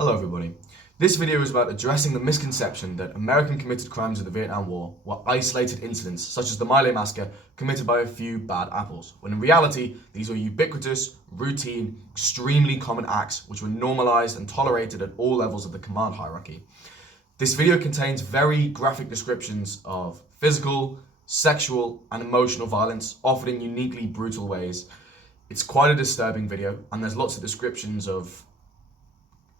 Hello everybody. This video is about addressing the misconception that American committed crimes in the Vietnam War were isolated incidents such as the My Lai massacre committed by a few bad apples, when in reality these were ubiquitous, routine, extremely common acts which were normalized and tolerated at all levels of the command hierarchy. This video contains very graphic descriptions of physical, sexual and emotional violence, often in uniquely brutal ways. It's quite a disturbing video and there's lots of descriptions of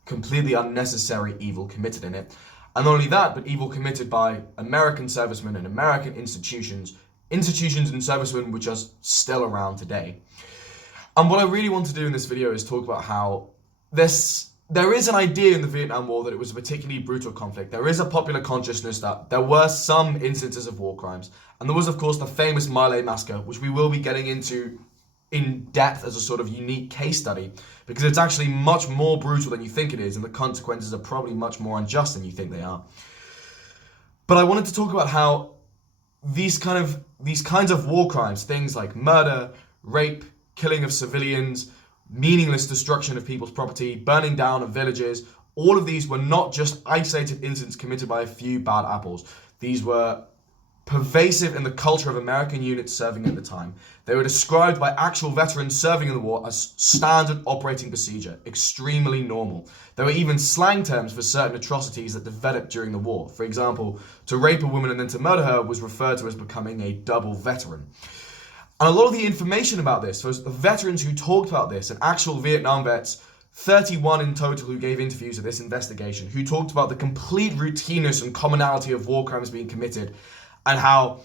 completely unnecessary evil committed in it. And not only that, but evil committed by American servicemen and American institutions and servicemen which are still around today. And what I really want to do in this video is talk about how there is an idea in the Vietnam War that it was a particularly brutal conflict. There is a popular consciousness that there were some instances of war crimes. And there was, of course, the famous My Lai massacre, which we will be getting into in depth as a sort of unique case study, because it's actually much more brutal than you think it is, and the consequences are probably much more unjust than you think they are. But I wanted to talk about how these kinds of war crimes, things like murder, rape, killing of civilians, meaningless destruction of people's property, burning down of villages, all of these were not just isolated incidents committed by a few bad apples. These were pervasive in the culture of American units serving at the time. They were described by actual veterans serving in the war as standard operating procedure, extremely normal. There were even slang terms for certain atrocities that developed during the war. For example, to rape a woman and then to murder her was referred to as becoming a double veteran. And a lot of the information about this was the veterans who talked about this, and actual Vietnam vets, 31 in total who gave interviews at this investigation, who talked about the complete routineness and commonality of war crimes being committed, and how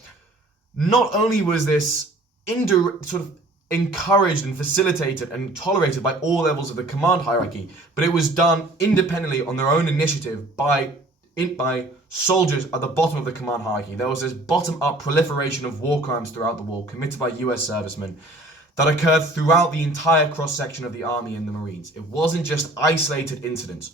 not only was this sort of encouraged and facilitated and tolerated by all levels of the command hierarchy, but it was done independently on their own initiative by soldiers at the bottom of the command hierarchy. There was this bottom-up proliferation of war crimes throughout the war committed by US servicemen that occurred throughout the entire cross-section of the Army and the Marines. It wasn't just isolated incidents.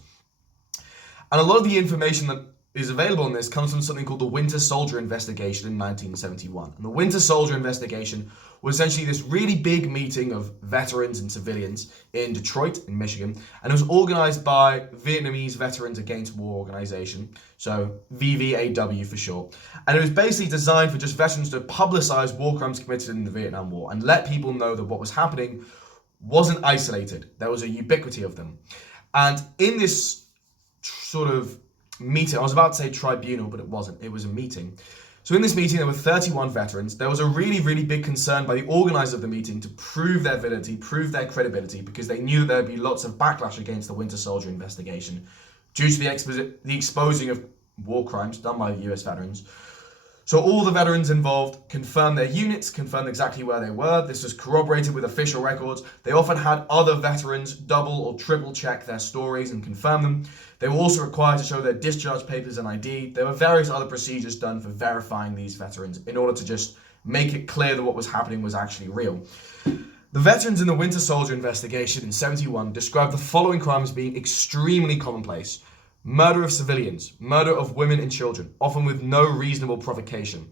And a lot of the information that is available in this comes from something called the Winter Soldier Investigation in 1971. And the Winter Soldier Investigation was essentially this really big meeting of veterans and civilians in Detroit, in Michigan, and it was organized by Vietnamese Veterans Against War Organization, so VVAW for short. And it was basically designed for just veterans to publicize war crimes committed in the Vietnam War and let people know that what was happening wasn't isolated. There was a ubiquity of them. And in this sort of meeting, I was about to say tribunal, but it wasn't. It was a meeting. So in this meeting, there were 31 veterans. There was a really, really big concern by the organizers of the meeting to prove their validity, prove their credibility, because they knew that there would be lots of backlash against the Winter Soldier Investigation due to the exposing of war crimes done by the US veterans. So all the veterans involved confirmed their units, confirmed exactly where they were. This was corroborated with official records. They often had other veterans double or triple check their stories and confirm them. They were also required to show their discharge papers and ID. There were various other procedures done for verifying these veterans in order to just make it clear that what was happening was actually real. The veterans in the Winter Soldier Investigation in 71 described the following crimes being extremely commonplace. Murder of civilians, murder of women and children, often with no reasonable provocation.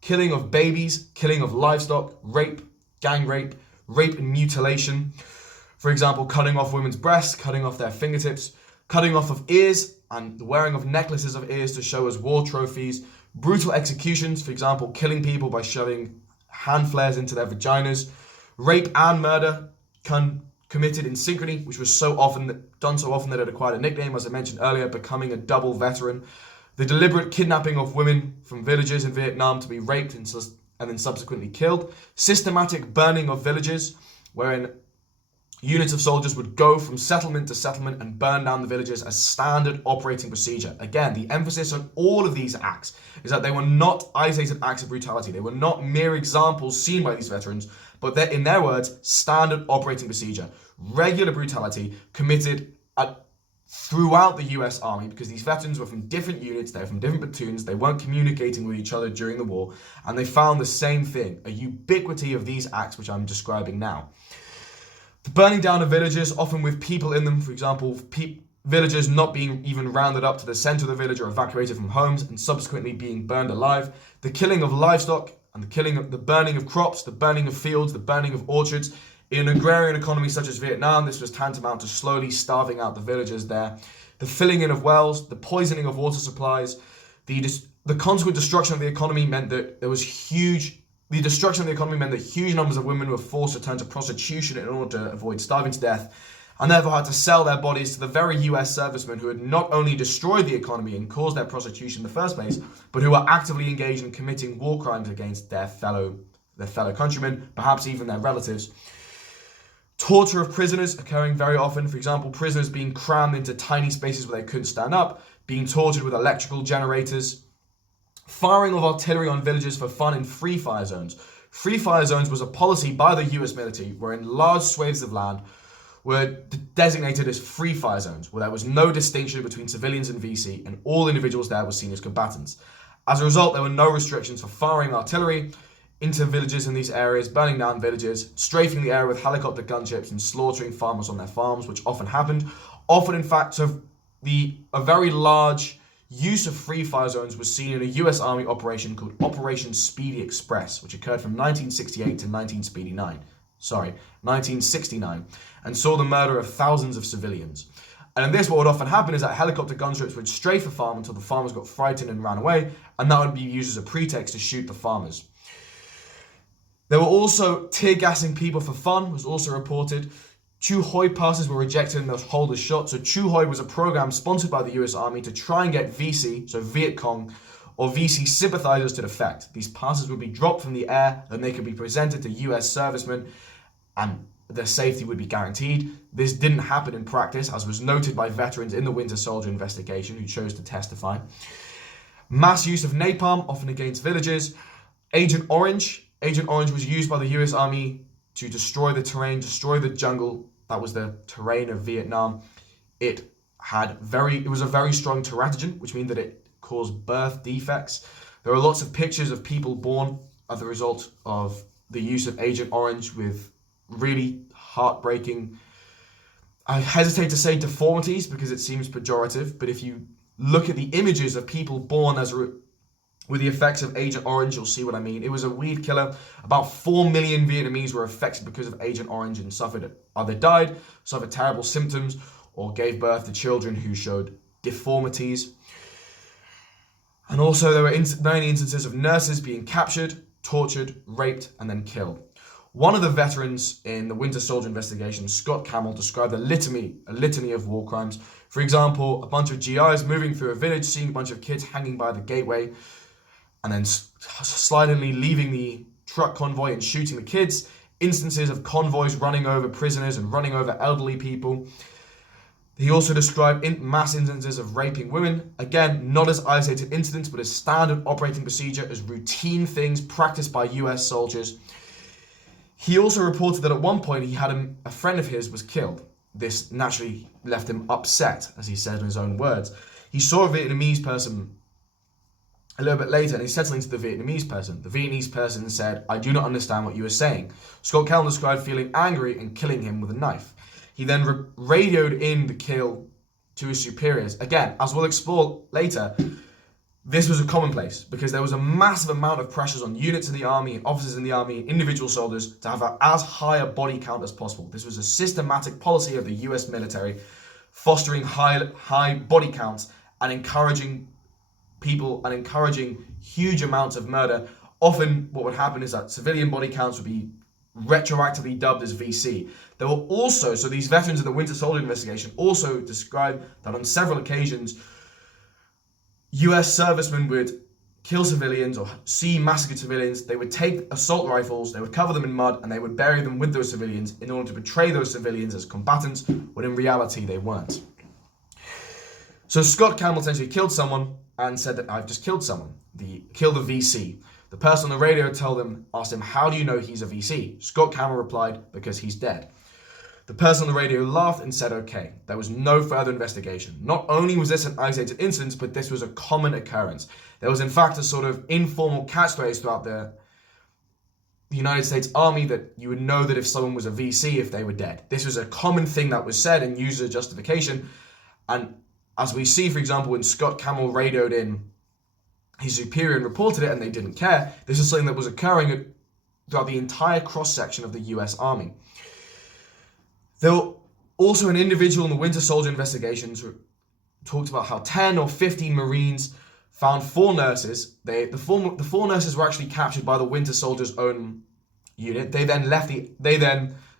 Killing of babies, killing of livestock, rape, gang rape, rape and mutilation. For example, cutting off women's breasts, cutting off their fingertips, cutting off of ears and the wearing of necklaces of ears to show as war trophies. Brutal executions, for example, killing people by shoving hand flares into their vaginas. Rape and murder committed in synchrony, which was done so often that it acquired a nickname, as I mentioned earlier, becoming a double veteran. The deliberate kidnapping of women from villages in Vietnam to be raped and then subsequently killed. Systematic burning of villages, wherein units of soldiers would go from settlement to settlement and burn down the villages as standard operating procedure. Again, the emphasis on all of these acts is that they were not isolated acts of brutality. They were not mere examples seen by these veterans, but they're, in their words, standard operating procedure. Regular brutality committed throughout the US Army, because these veterans were from different units, they were from different platoons, they weren't communicating with each other during the war, and they found the same thing, a ubiquity of these acts which I'm describing now. The burning down of villages, often with people in them, for example, villagers not being even rounded up to the center of the village or evacuated from homes and subsequently being burned alive. The killing of livestock and the burning of crops, the burning of fields, the burning of orchards. In an agrarian economy such as Vietnam, this was tantamount to slowly starving out the villagers there. The filling in of wells, the poisoning of water supplies, the consequent destruction of the economy meant that the destruction of the economy meant that huge numbers of women were forced to turn to prostitution in order to avoid starving to death, and therefore had to sell their bodies to the very US servicemen who had not only destroyed the economy and caused their prostitution in the first place, but who were actively engaged in committing war crimes against their fellow countrymen, perhaps even their relatives. Torture of prisoners occurring very often. For example, prisoners being crammed into tiny spaces where they couldn't stand up, being tortured with electrical generators. Firing of artillery on villages for fun in free fire zones. Free fire zones was a policy by the US military wherein large swathes of land were designated as free fire zones, where there was no distinction between civilians and VC, and all individuals there were seen as combatants. As a result, there were no restrictions for firing artillery into villages in these areas, burning down villages, strafing the area with helicopter gunships, and slaughtering farmers on their farms, which often happened. Often, in fact, so a very large use of free fire zones was seen in a US Army operation called Operation Speedy Express, which occurred from 1968 to 1969, and saw the murder of thousands of civilians. And in this, what would often happen is that helicopter gunships would strafe a farm until the farmers got frightened and ran away, and that would be used as a pretext to shoot the farmers. There were also tear gassing people for fun, was also reported. Chu Hoi passes were rejected and the holders shot. So Chu Hoi was a program sponsored by the US Army to try and get VC, so Viet Cong, or VC sympathizers to defect. These passes would be dropped from the air and they could be presented to US servicemen and their safety would be guaranteed. This didn't happen in practice, as was noted by veterans in the Winter Soldier investigation who chose to testify. Mass use of napalm, often against villages. Agent Orange was used by the US Army to destroy the terrain, destroy the jungle. That was the terrain of Vietnam. It was a very strong teratogen, which means that it caused birth defects. There are lots of pictures of people born as a result of the use of Agent Orange with really heartbreaking, I hesitate to say deformities because it seems pejorative, but if you look at the images of people born with the effects of Agent Orange, you'll see what I mean. It was a weed killer. About 4 million Vietnamese were affected because of Agent Orange and either died, suffered terrible symptoms, or gave birth to children who showed deformities. And also there were many instances of nurses being captured, tortured, raped, and then killed. One of the veterans in the Winter Soldier investigation, Scott Camel, described a litany of war crimes. For example, a bunch of GIs moving through a village, seeing a bunch of kids hanging by the gateway, and then silently leaving the truck convoy and shooting the kids. Instances of convoys running over prisoners and running over elderly people. He also described mass instances of raping women. Again, not as isolated incidents, but as standard operating procedure, as routine things practiced by US soldiers. He also reported that at one point he had a friend of his was killed. This naturally left him upset, as he said in his own words. He saw a Vietnamese person a little bit later and he said something to the Vietnamese person. The Vietnamese person said, "I do not understand what you are saying." Scott Kelln described feeling angry and killing him with a knife. He then radioed in the kill to his superiors. Again, as we'll explore later, this was a commonplace because there was a massive amount of pressures on units in the army and officers in the army and individual soldiers to have as high a body count as possible. This was a systematic policy of the US military, fostering high body counts and encouraging people and encouraging huge amounts of murder. Often what would happen is that civilian body counts would be retroactively dubbed as VC. There were also, so these veterans of the Winter Soldier investigation also described that on several occasions, US servicemen would kill civilians or see massacred civilians. They would take assault rifles, they would cover them in mud, and they would bury them with those civilians in order to portray those civilians as combatants, when in reality they weren't. So Scott Campbell essentially killed someone and said that I've just killed someone. Killed a VC. The person on the radio asked him, "How do you know he's a VC?" Scott Campbell replied, "Because he's dead." The person on the radio laughed and said, "Okay." There was no further investigation. Not only was this an isolated incident, but this was a common occurrence. There was in fact a sort of informal catchphrase throughout the United States Army that you would know that if someone was a VC if they were dead. This was a common thing that was said and used as a justification. And as we see, for example, when Scott Campbell radioed in his superior and reported it and they didn't care, this is something that was occurring throughout the entire cross-section of the US Army. There were also an individual in the Winter Soldier investigations who talked about how 10 or 15 Marines found 4 nurses. The 4 nurses were actually captured by the Winter Soldier's own unit. They then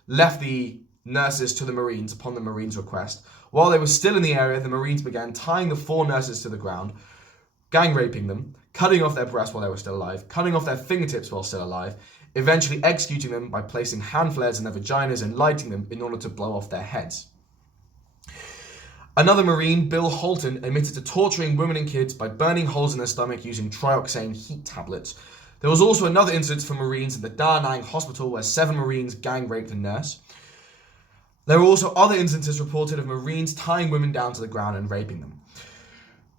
left the nurses to the Marines upon the Marines' request. While they were still in the area, the Marines began tying the 4 nurses to the ground, gang raping them, cutting off their breasts while they were still alive, cutting off their fingertips while still alive, eventually executing them by placing hand flares in their vaginas and lighting them in order to blow off their heads. Another Marine, Bill Holton, admitted to torturing women and kids by burning holes in their stomach using trioxane heat tablets. There was also another incident for Marines in the Da Nang hospital where 7 Marines gang raped a nurse. There were also other instances reported of Marines tying women down to the ground and raping them.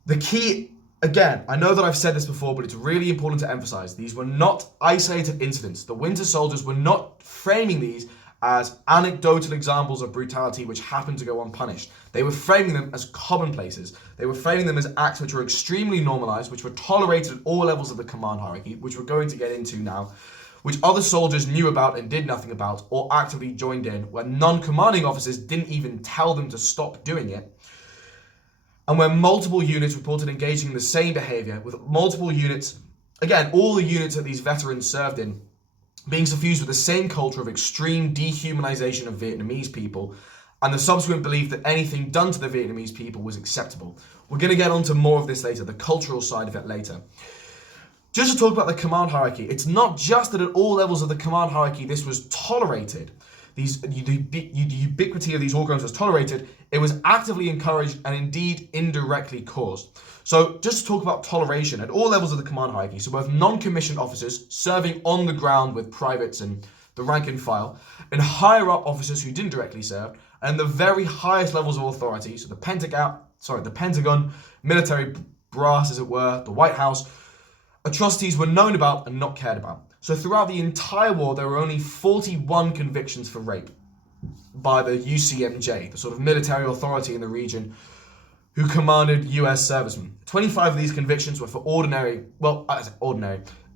The key, again, I know that I've said this before, but it's really important to emphasize, these were not isolated incidents. The Winter Soldiers were not framing these as anecdotal examples of brutality which happened to go unpunished. They were framing them as commonplaces. They were framing them as acts which were extremely normalised, which were tolerated at all levels of the command hierarchy, which we're going to get into now, which other soldiers knew about and did nothing about, or actively joined in, where non-commanding officers didn't even tell them to stop doing it, and where multiple units reported engaging in the same behaviour, with multiple units, again, all the units that these veterans served in, being suffused with the same culture of extreme dehumanization of Vietnamese people and the subsequent belief that anything done to the Vietnamese people was acceptable. We're going to get onto more of this later, the cultural side of it later. Just to talk about the command hierarchy, it's not just that at all levels of the command hierarchy this was tolerated, the ubiquity of these war crimes was tolerated, it was actively encouraged and indeed indirectly caused. So just to talk about toleration at all levels of the command hierarchy, so both non-commissioned officers serving on the ground with privates and the rank and file, and higher up officers who didn't directly serve, and the very highest levels of authority, so the Pentagon, military brass as it were, the White House, atrocities were known about and not cared about. So throughout the entire war, there were only 41 convictions for rape by the UCMJ, the sort of military authority in the region who commanded US servicemen. 25 of these convictions were for ordinary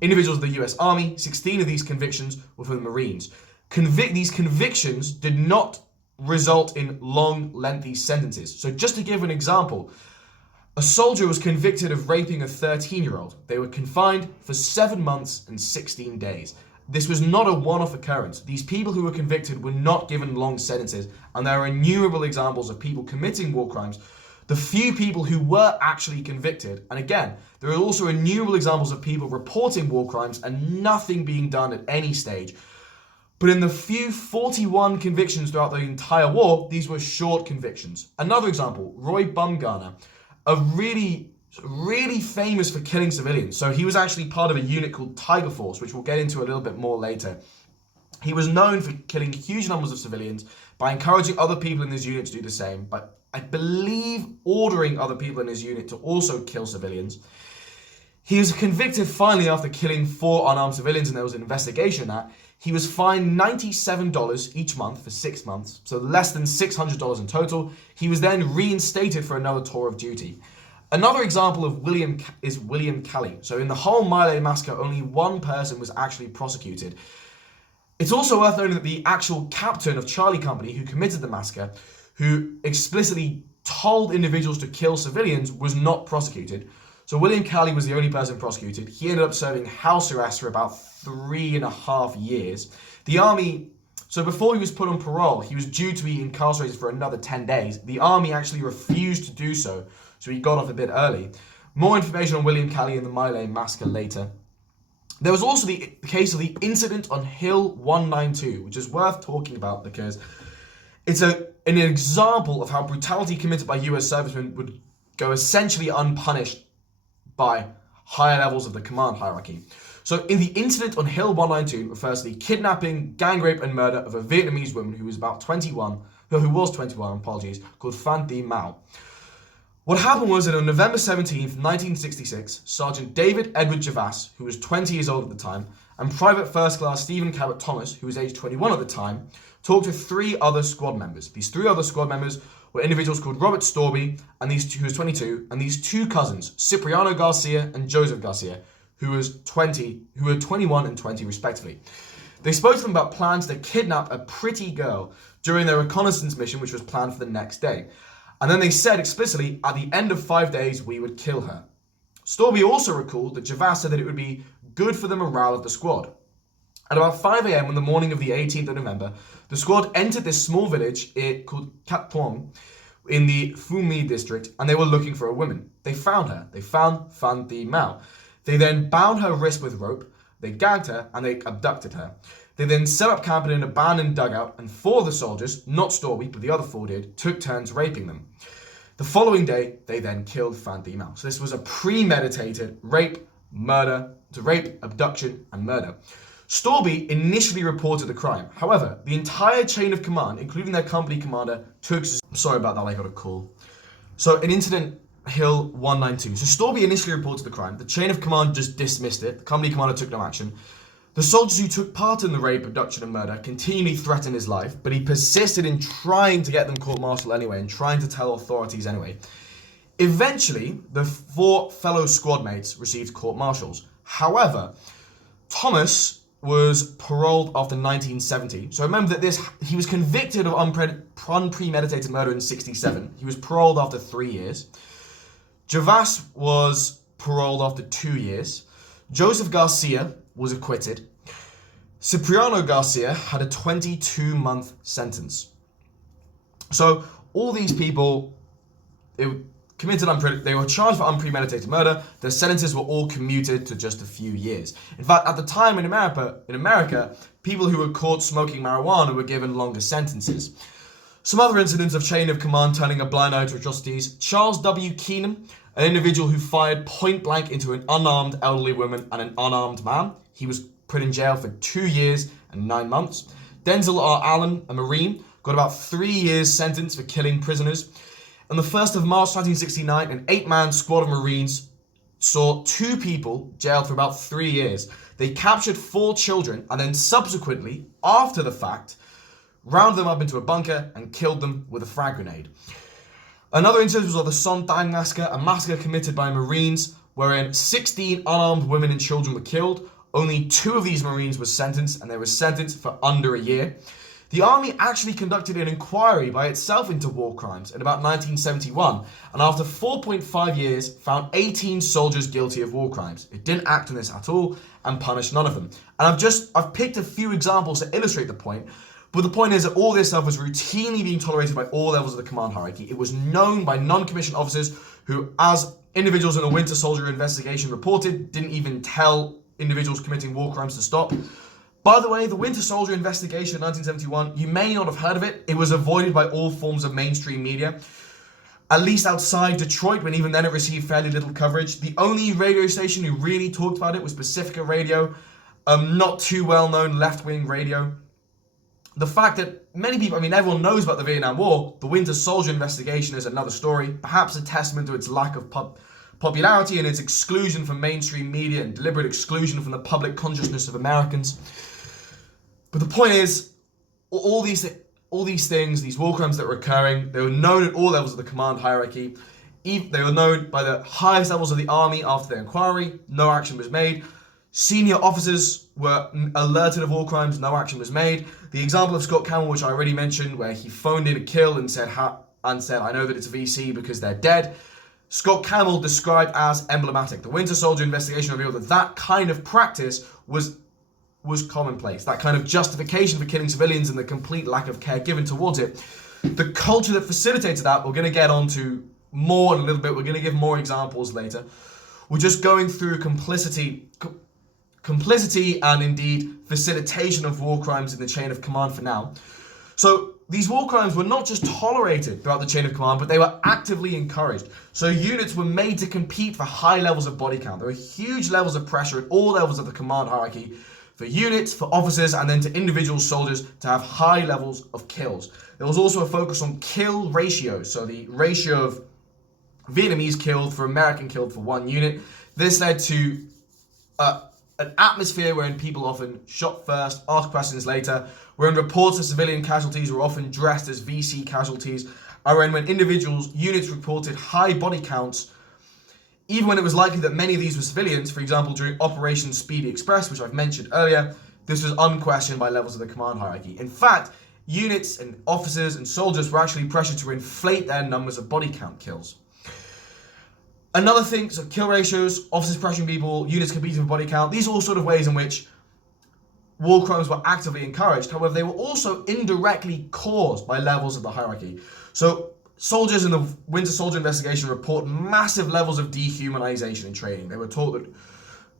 individuals of the US Army. 16 of these convictions were for the Marines. These convictions did not result in long, lengthy sentences. So just to give an example, a soldier was convicted of raping a 13-year-old. They were confined for 7 months and 16 days. This was not a one-off occurrence. These people who were convicted were not given long sentences, and there are innumerable examples of people committing war crimes. The few people who were actually convicted, and again, there are also innumerable examples of people reporting war crimes and nothing being done at any stage. But in the few 41 convictions throughout the entire war, these were short convictions. Another example, Roy Bumgarner, a really famous for killing civilians. So he was actually part of a unit called Tiger Force, which we'll get into a little bit more later. He was known for killing huge numbers of civilians by encouraging other people in his unit to do the same, but I believe ordering other people in his unit to also kill civilians. He was convicted finally after killing 4 unarmed civilians, and there was an investigation that he was fined $97 each month for 6 months, so less than $600 in total. He was then reinstated for another tour of duty. Another example of William Kelly. So in the whole My Lai massacre, only 1 person was actually prosecuted. It's also worth noting that the actual captain of Charlie Company who committed the massacre, who explicitly told individuals to kill civilians, was not prosecuted. So William Kelly was the only person prosecuted. He ended up serving house arrest for about 3.5 years. The army, so before he was put on parole, he was due to be incarcerated for another 10 days. The army actually refused to do so, so he got off a bit early. More information on William Kelly and the My Lai massacre later. There was also the case of the incident on Hill 192, which is worth talking about because it's an example of how brutality committed by US servicemen would go essentially unpunished by higher levels of the command hierarchy. So in the incident on Hill 192 refers to the kidnapping, gang rape and murder of a Vietnamese woman who was 21, called Phan Thi Mao. What happened was that on November 17th, 1966, Sergeant David Edward Javas, who was 20 years old at the time, and Private First Class Stephen Cabot Thomas, who was age 21 at the time, talked to 3 other squad members. These 3 other squad members were individuals called Robert Storby, who was 22, and these 2 cousins, Cipriano Garcia and Joseph Garcia, who were 21 and 20 respectively. They spoke to them about plans to kidnap a pretty girl during their reconnaissance mission, which was planned for the next day. And then they said explicitly, at the end of 5 days, we would kill her. Storby also recalled that Gervais said that it would be good for the morale of the squad. At about 5 a.m. on the morning of the 18th of November, the squad entered this small village called Cat Tuong in the Phu My district, and they were looking for a woman. They found her. They found Phan Thi Mao. They then bound her wrist with rope, they gagged her, and they abducted her. They then set up camp in an abandoned dugout, and 4 of the soldiers, not Storby, but the other 4 did, took turns raping them. The following day, they then killed Phan Thi Mao. So this was a premeditated rape, abduction, and murder. Storby initially reported the crime. However, the entire chain of command, including their company commander, took... Sorry about that, I got a call. So, in Incident Hill 192. So Storby initially reported the crime. The chain of command just dismissed it. The company commander took no action. The soldiers who took part in the rape, abduction, and murder continually threatened his life, but he persisted in trying to get them court-martialed anyway and trying to tell authorities anyway. Eventually, the 4 fellow squad mates received court-martials. However, Thomas was paroled after 1970. So remember that he was convicted of unpremeditated murder in 1967. He was paroled after 3 years. Gervais was paroled after 2 years. Joseph Garcia was acquitted. Cipriano Garcia had a 22-month sentence. So all these people, they were charged for unpremeditated murder. Their sentences were all commuted to just a few years. In fact, at the time in America, people who were caught smoking marijuana were given longer sentences. Some other incidents of chain of command turning a blind eye to atrocities. Charles W. Keenan, an individual who fired point blank into an unarmed elderly woman and an unarmed man. He was put in jail for 2 years and 9 months. Denzel R. Allen, a Marine, got about 3 years sentence for killing prisoners. On the 1st of March 1969, an 8-man squad of Marines saw 2 people jailed for about 3 years. They captured 4 children and then subsequently, after the fact, rounded them up into a bunker and killed them with a frag grenade. Another incident was of the Son Tang massacre, a massacre committed by Marines wherein 16 unarmed women and children were killed. Only 2 of these Marines were sentenced, and they were sentenced for under a year. The army actually conducted an inquiry by itself into war crimes in about 1971, and after 4.5 years, found 18 soldiers guilty of war crimes. It didn't act on this at all and punished none of them. And I've picked a few examples to illustrate the point, but the point is that all this stuff was routinely being tolerated by all levels of the command hierarchy. It was known by non-commissioned officers who, as individuals in the Winter Soldier investigation reported, didn't even tell individuals committing war crimes to stop. By the way, the Winter Soldier investigation in 1971, you may not have heard of it. It was avoided by all forms of mainstream media, at least outside Detroit, when even then it received fairly little coverage. The only radio station who really talked about it was Pacifica Radio, not too well-known left-wing radio. The fact that many people, everyone knows about the Vietnam War, the Winter Soldier investigation is another story, perhaps a testament to its lack of popularity and its exclusion from mainstream media and deliberate exclusion from the public consciousness of Americans. But the point is, all these things, these war crimes that were occurring, they were known at all levels of the command hierarchy. They were known by the highest levels of the army after the inquiry. No action was made. Senior officers were alerted of war crimes. No action was made. The example of Scott Campbell, which I already mentioned, where he phoned in a kill and said, I know that it's a VC because they're dead. Scott Campbell described as emblematic. The Winter Soldier investigation revealed that kind of practice was commonplace. That kind of justification for killing civilians and the complete lack of care given towards it. The culture that facilitated that, we're going to get onto more in a little bit. We're going to give more examples later. We're just going through complicity and indeed facilitation of war crimes in the chain of command for now. So these war crimes were not just tolerated throughout the chain of command, but they were actively encouraged. So units were made to compete for high levels of body count. There were huge levels of pressure at all levels of the command hierarchy for units, for officers, and then to individual soldiers to have high levels of kills. There was also a focus on kill ratios, so the ratio of Vietnamese killed for American killed for one unit. This led to an atmosphere wherein people often shot first, asked questions later, wherein reports of civilian casualties were often dressed as VC casualties, and when units reported high body counts, even when it was likely that many of these were civilians. For example, during Operation Speedy Express, which I've mentioned earlier, this was unquestioned by levels of the command hierarchy. In fact, units and officers and soldiers were actually pressured to inflate their numbers of body count kills. Another thing, so kill ratios, officers pressuring people, units competing for body count, these are all sort of ways in which war crimes were actively encouraged. However, they were also indirectly caused by levels of the hierarchy. So soldiers in the Winter Soldier investigation report massive levels of dehumanization in training. They were taught that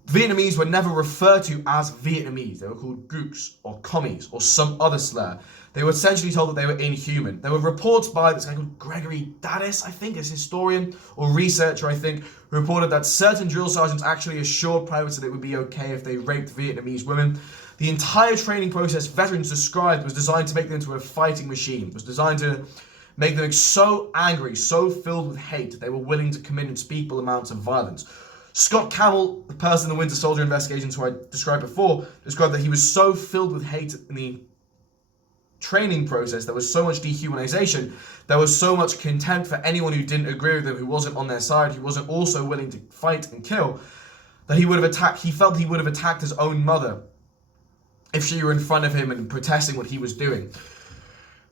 Vietnamese were never referred to as Vietnamese. They were called Gooks or Commies or some other slur. They were essentially told that they were inhuman. There were reports by this guy called Gregory Daddis, I think, is historian or researcher, I think, who reported that certain drill sergeants actually assured privates that it would be okay if they raped Vietnamese women. The entire training process veterans described was designed to make them into a fighting machine. It was designed to make them so angry, so filled with hate, that they were willing to commit unspeakable amounts of violence. Scott Campbell, the person in the Winter Soldier investigations who I described before, described that he was so filled with hate in the training process, there was so much dehumanization, there was so much contempt for anyone who didn't agree with him, who wasn't on their side, who wasn't also willing to fight and kill, that he felt he would have attacked his own mother if she were in front of him and protesting what he was doing.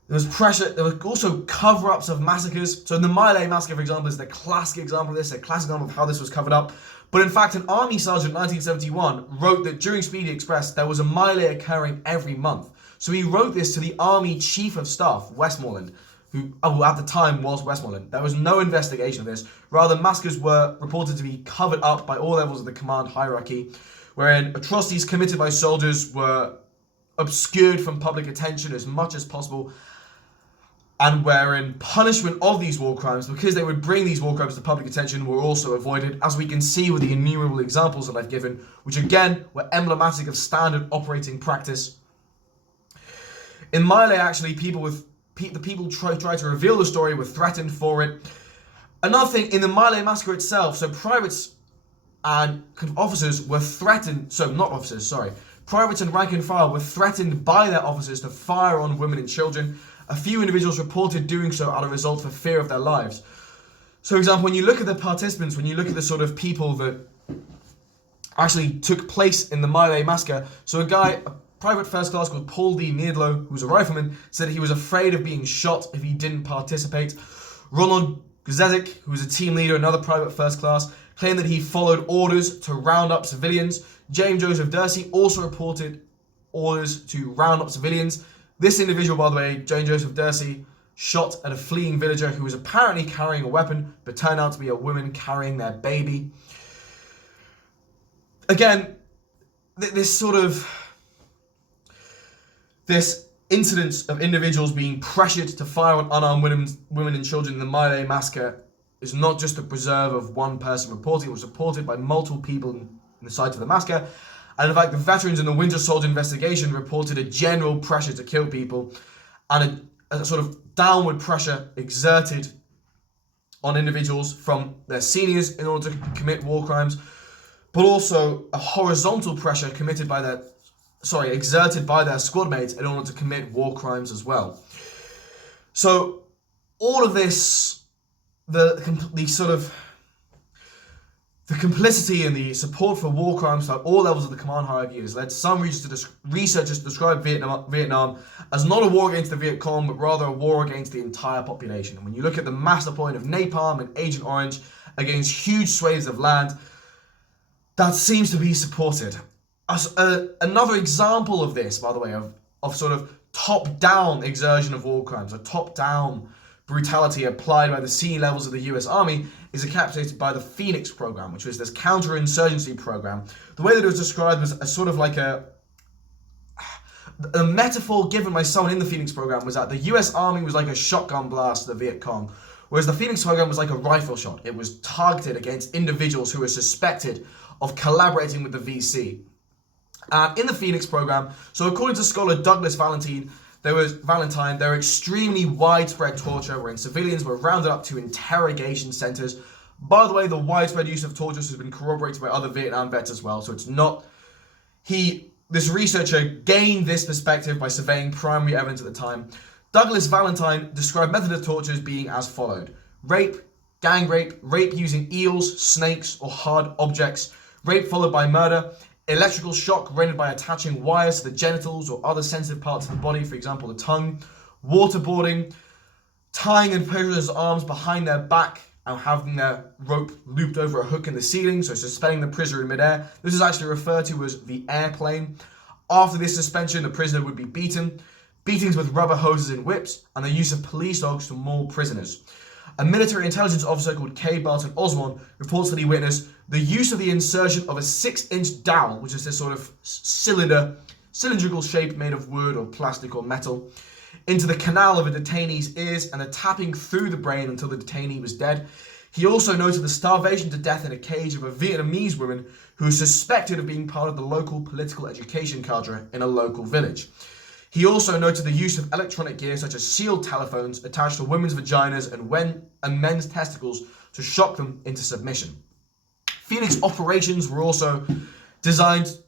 There was pressure, there were also cover-ups of massacres. So in the My Lai massacre, for example, is the classic example of this, a classic example of how this was covered up. But in fact, an army sergeant in 1971 wrote that during Speedy Express, there was a My Lai occurring every month. So he wrote this to the Army Chief of Staff, Westmoreland, who at the time was Westmoreland. There was no investigation of this. Rather, massacres were reported to be covered up by all levels of the command hierarchy, wherein atrocities committed by soldiers were obscured from public attention as much as possible, and wherein punishment of these war crimes, because they would bring these war crimes to public attention, were also avoided, as we can see with the innumerable examples that I've given, which again were emblematic of standard operating practice. In My Lai, actually, the people tried to reveal the story, were threatened for it. Another thing, in the My Lai massacre itself, so privates and officers were threatened, privates and rank and file were threatened by their officers to fire on women and children. A few individuals reported doing so as a result for fear of their lives. So, for example, when you look at the participants, when you look at the sort of people that actually took place in the My Lai massacre, so a private first class called Paul D. Meadlow, who was a rifleman, said he was afraid of being shot if he didn't participate. Ronald Gzezik, who was a team leader, another private first class, claimed that he followed orders to round up civilians. James Joseph Dursey also reported orders to round up civilians. This individual, by the way, James Joseph Dursey, shot at a fleeing villager who was apparently carrying a weapon, but turned out to be a woman carrying their baby. Again, this incidence of individuals being pressured to fire on unarmed women and children in the My Lai massacre is not just a preserve of one person reporting. It was reported by multiple people in the site of the massacre. And in fact, the veterans in the Winter Soldier investigation reported a general pressure to kill people and a sort of downward pressure exerted on individuals from their seniors in order to commit war crimes, but also a horizontal pressure exerted by their squad mates in order to commit war crimes as well. So all of this, the complicity and the support for war crimes at all levels of the command hierarchy has led some researchers to describe Vietnam as not a war against the Viet Cong, but rather a war against the entire population. And when you look at the mass deployment of napalm and Agent Orange against huge swathes of land, that seems to be supported. Another example of this, by the way, of sort of top-down exertion of war crimes, a top-down brutality applied by the senior levels of the US Army, is encapsulated by the Phoenix program, which was this counterinsurgency program. The way that it was described was a sort of like a metaphor given by someone in the Phoenix program was that the US Army was like a shotgun blast to the Viet Cong, whereas the Phoenix program was like a rifle shot. It was targeted against individuals who were suspected of collaborating with the VC. In the Phoenix program, so according to scholar Douglas Valentine, there was extremely widespread torture wherein civilians were rounded up to interrogation centers. By the way, the widespread use of torture has been corroborated by other Vietnam vets as well. So it's not, this researcher gained this perspective by surveying primary evidence at the time. Douglas Valentine described method of torture as being as followed: rape, gang rape, rape using eels, snakes, or hard objects, rape followed by murder, electrical shock rendered by attaching wires to the genitals or other sensitive parts of the body, for example, the tongue, waterboarding, tying a prisoner's arms behind their back and having their rope looped over a hook in the ceiling, so suspending the prisoner in midair. This is actually referred to as the airplane. After this suspension, the prisoner would be beaten. Beatings with rubber hoses and whips, and the use of police dogs to maul prisoners. A military intelligence officer called K. Barton Osborne reports that he witnessed the use of the insertion of a 6-inch dowel, which is this sort of cylindrical shape made of wood or plastic or metal, into the canal of a detainee's ears and the tapping through the brain until the detainee was dead. He also noted the starvation to death in a cage of a Vietnamese woman who was suspected of being part of the local political education cadre in a local village. He also noted the use of electronic gear such as sealed telephones attached to women's vaginas and men's testicles to shock them into submission. Phoenix operations were also designed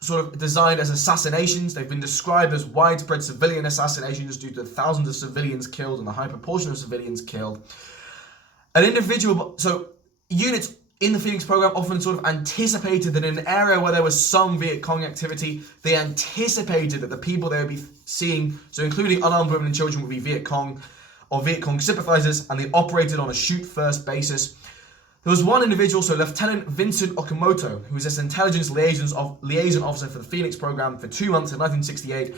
as assassinations. They've been described as widespread civilian assassinations due to thousands of civilians killed and the high proportion of civilians killed. Units in the Phoenix program often sort of anticipated that in an area where there was some Viet Cong activity, they anticipated that the people they would be seeing, so including unarmed women and children, would be Viet Cong or Viet Cong sympathizers, and they operated on a shoot-first basis. There was one individual, so Lieutenant Vincent Okamoto, who was this intelligence liaison officer for the Phoenix program for 2 months in 1968,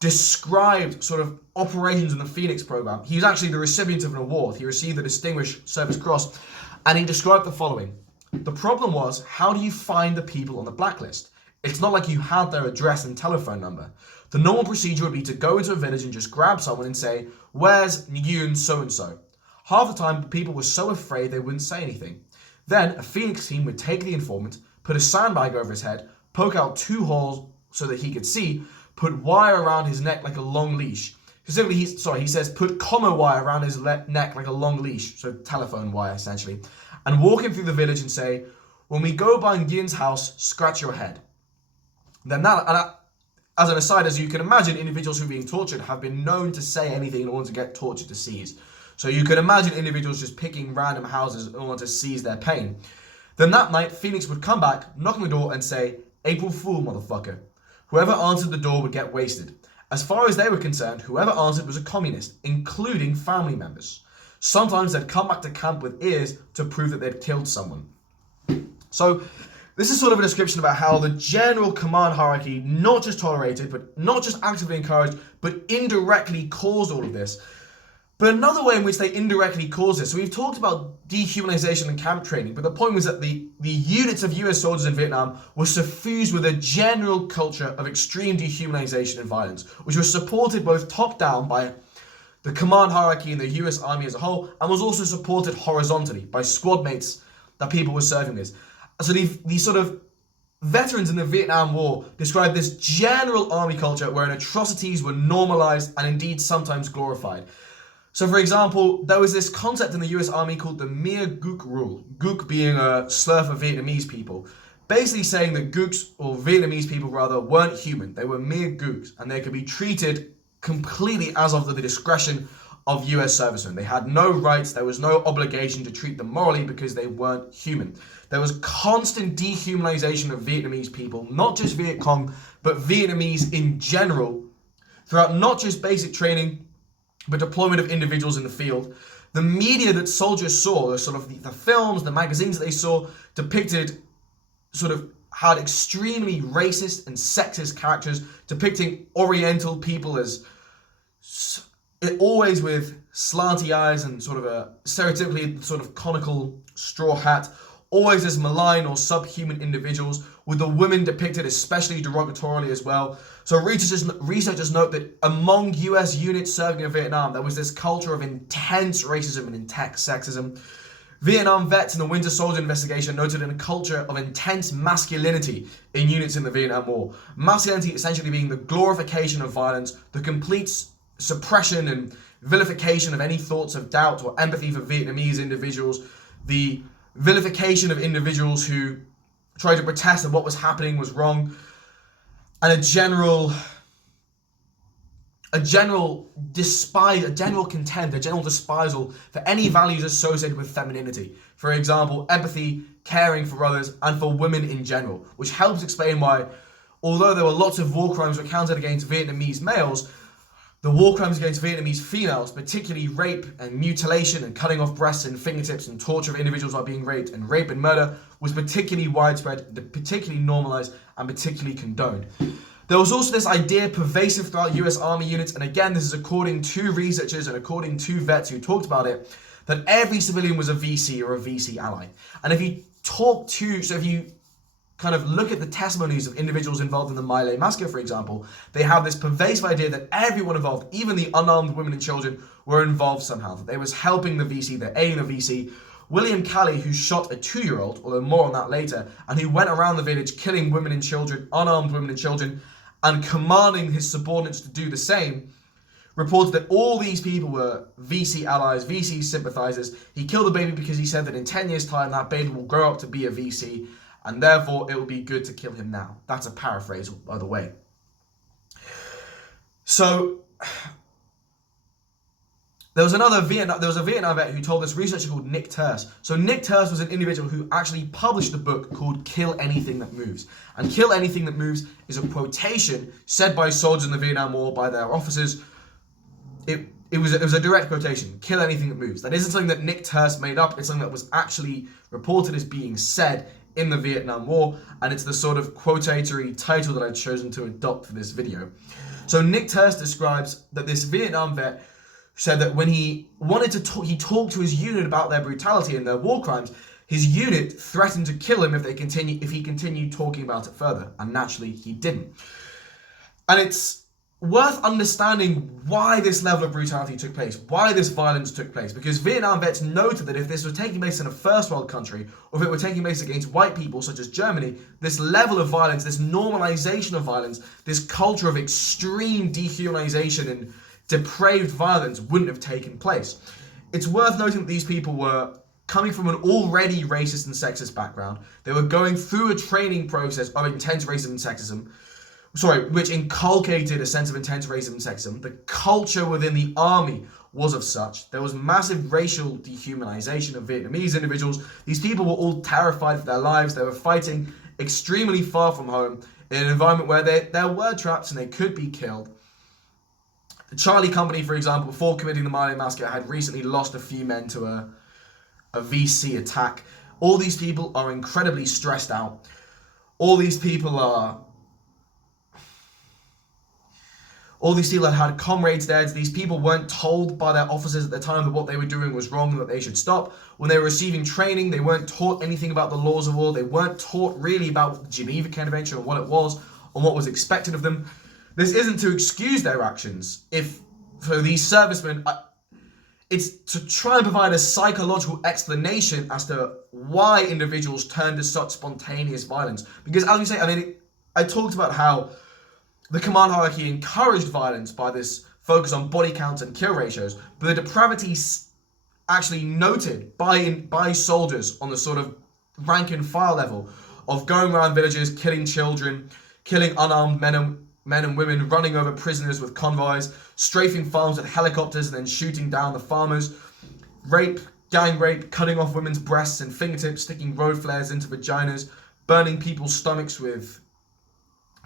described sort of operations in the Phoenix program. He was actually the recipient of an award. He received the Distinguished Service Cross, and he described the following. The problem was, how do you find the people on the blacklist? It's not like you had their address and telephone number. The normal procedure would be to go into a village and just grab someone and say, "Where's Nguyen so-and-so?" Half the time, people were so afraid they wouldn't say anything. Then, a Phoenix team would take the informant, put a sandbag over his head, poke out 2 holes so that he could see, put wire around his neck like a long leash. Specifically, he says put comma wire around his neck like a long leash, so telephone wire essentially, and walk him through the village and say, "When we go by Nguyen's house, scratch your head." As an aside, as you can imagine, individuals who are being tortured have been known to say anything in order to get tortured to seize. So you can imagine individuals just picking random houses in order to seize their pain. Then that night, Phoenix would come back, knock on the door and say, "April Fool, motherfucker." Whoever answered the door would get wasted. As far as they were concerned, whoever answered was a communist, including family members. Sometimes they'd come back to camp with ears to prove that they'd killed someone. So this is sort of a description about how the general command hierarchy not just tolerated, but not just actively encouraged, but indirectly caused all of this. But another way in which they indirectly caused this, so we've talked about dehumanization and camp training, but the point was that the units of US soldiers in Vietnam were suffused with a general culture of extreme dehumanization and violence, which was supported both top-down by the command hierarchy in the US Army as a whole, and was also supported horizontally by squad mates that people were serving with. So these sort of veterans in the Vietnam War described this general army culture wherein atrocities were normalized and indeed sometimes glorified. So, for example, there was this concept in the US Army called the Mere Gook rule, Gook being a slur for Vietnamese people, basically saying that Gooks, or Vietnamese people rather, weren't human. They were mere Gooks, and they could be treated completely as of the discretion of US servicemen. They had no rights, there was no obligation to treat them morally because they weren't human. There was constant dehumanization of Vietnamese people, not just Viet Cong, but Vietnamese in general, throughout not just basic training, but deployment of individuals in the field. The media that soldiers saw, the films, the magazines that they saw, depicted had extremely racist and sexist characters, depicting Oriental people as always with slanty eyes and sort of a stereotypically sort of conical straw hat, always as malign or subhuman individuals, with the women depicted especially derogatorily as well. So researchers note that among US units serving in Vietnam, there was this culture of intense racism and intense sexism. Vietnam vets in the Winter Soldier investigation noted a culture of intense masculinity in units in the Vietnam War. Masculinity essentially being the glorification of violence, the complete suppression and vilification of any thoughts of doubt or empathy for Vietnamese individuals, the vilification of individuals who tried to protest that what was happening was wrong, and a general contempt, a general despisal for any values associated with femininity. For example, empathy, caring for others, and for women in general, which helps explain why, although there were lots of war crimes recounted against Vietnamese males, the war crimes against Vietnamese females, particularly rape and mutilation and cutting off breasts and fingertips and torture of individuals while being raped, and rape and murder was particularly widespread, particularly normalised, and particularly condoned. There was also this idea pervasive throughout US Army units, and again, this is according to researchers and according to vets who talked about it, that every civilian was a VC or a VC ally. And if you kind of look at the testimonies of individuals involved in the My Lai massacre, for example, they have this pervasive idea that everyone involved, even the unarmed women and children, were involved somehow, that they was helping the VC, they're aiding the VC. William Calley, who shot a 2-year-old, although more on that later, and who went around the village killing women and children, unarmed women and children, and commanding his subordinates to do the same, reported that all these people were VC allies, VC sympathizers. He killed the baby because he said that in 10 years' time, that baby will grow up to be a VC, and therefore it will be good to kill him now. That's a paraphrase, by the way. So there was a Vietnam vet who told this researcher called Nick Terse. So Nick Terse was an individual who actually published a book called Kill Anything That Moves. And Kill Anything That Moves is a quotation said by soldiers in the Vietnam War, by their officers. It was a direct quotation, kill anything that moves. That isn't something that Nick Terse made up, it's something that was actually reported as being said in the Vietnam War, and it's the sort of quotatory title that I've chosen to adopt for this video. So Nick Terse describes that this Vietnam vet said that when he wanted to talk, he talked to his unit about their brutality and their war crimes. His unit threatened to kill him if he continued talking about it further, and naturally he didn't. And it's worth understanding why this level of brutality took place, why this violence took place, because Vietnam vets noted that if this was taking place in a first world country, or if it were taking place against white people such as Germany, this level of violence, this normalization of violence, this culture of extreme dehumanization and depraved violence wouldn't have taken place. It's worth noting that these people were coming from an already racist and sexist background. They were going through a training process of intense racism and sexism, which inculcated a sense of intense racism and sexism. The culture within the army was of such. There was massive racial dehumanization of Vietnamese individuals. These people were all terrified for their lives. They were fighting extremely far from home in an environment where there were traps and they could be killed. The Charlie Company, for example, before committing the My Lai massacre, had recently lost a few men to a VC attack. All these people are incredibly stressed out. All these people had comrades dead. These people weren't told by their officers at the time that what they were doing was wrong and that they should stop. When they were receiving training, they weren't taught anything about the laws of war. They weren't taught really about the Geneva Convention or what it was or what was expected of them. This isn't to excuse their actions. If for these servicemen, it's to try and provide a psychological explanation as to why individuals turn to such spontaneous violence. Because as we say, I talked about how the command hierarchy encouraged violence by this focus on body counts and kill ratios, but the depravity actually noted by soldiers on the sort of rank and file level of going around villages, killing children, killing unarmed men and women, running over prisoners with convoys, strafing farms with helicopters and then shooting down the farmers, rape, gang rape, cutting off women's breasts and fingertips, sticking road flares into vaginas, burning people's stomachs with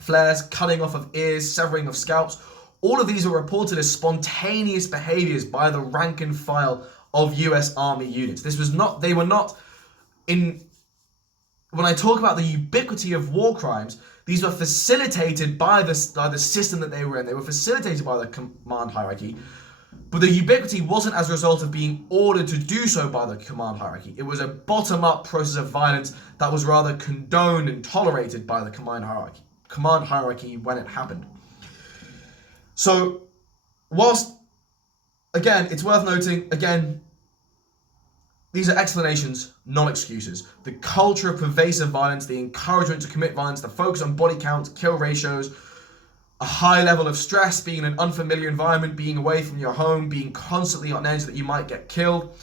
flares, cutting off of ears, severing of scalps. All of these are reported as spontaneous behaviors by the rank and file of US Army units. When I talk about the ubiquity of war crimes, these were facilitated by the system that they were in. They were facilitated by the command hierarchy, but the ubiquity wasn't as a result of being ordered to do so by the command hierarchy. It was a bottom-up process of violence that was rather condoned and tolerated by the command hierarchy when it happened. So, whilst, again, it's worth noting, these are explanations, not excuses. The culture of pervasive violence, the encouragement to commit violence, the focus on body count, kill ratios, a high level of stress, being in an unfamiliar environment, being away from your home, being constantly on edge that you might get killed.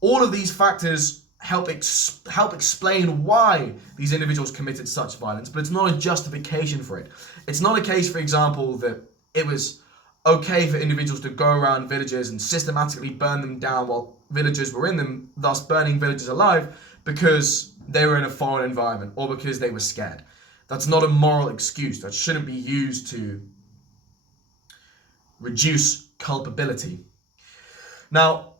All of these factors help explain why these individuals committed such violence, but it's not a justification for it. It's not a case, for example, that it was okay for individuals to go around villages and systematically burn them down while villagers were in them, thus burning villages alive because they were in a foreign environment or because they were scared. That's not a moral excuse. That shouldn't be used to reduce culpability. Now,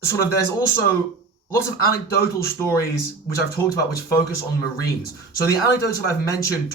there's also lots of anecdotal stories which I've talked about which focus on Marines. So the anecdotes that I've mentioned,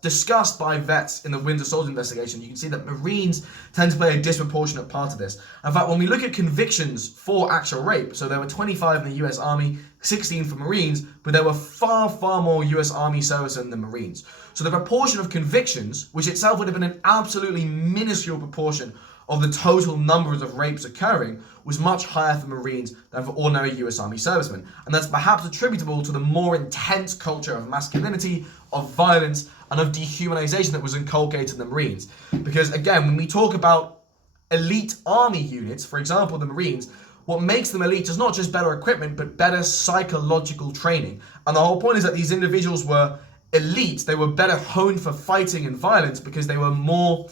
discussed by vets in the Winter Soldier investigation, you can see that Marines tend to play a disproportionate part of this. In fact, when we look at convictions for actual rape, so there were 25 in the US Army, 16 for Marines, but there were far, far more US Army servicemen than Marines. So the proportion of convictions, which itself would have been an absolutely minuscule proportion of the total numbers of rapes occurring, was much higher for Marines than for ordinary US Army servicemen. And that's perhaps attributable to the more intense culture of masculinity, of violence, and of dehumanization that was inculcated in the Marines. Because again, when we talk about elite army units, for example, the Marines, what makes them elite is not just better equipment, but better psychological training. And the whole point is that these individuals were elite, they were better honed for fighting and violence because they were more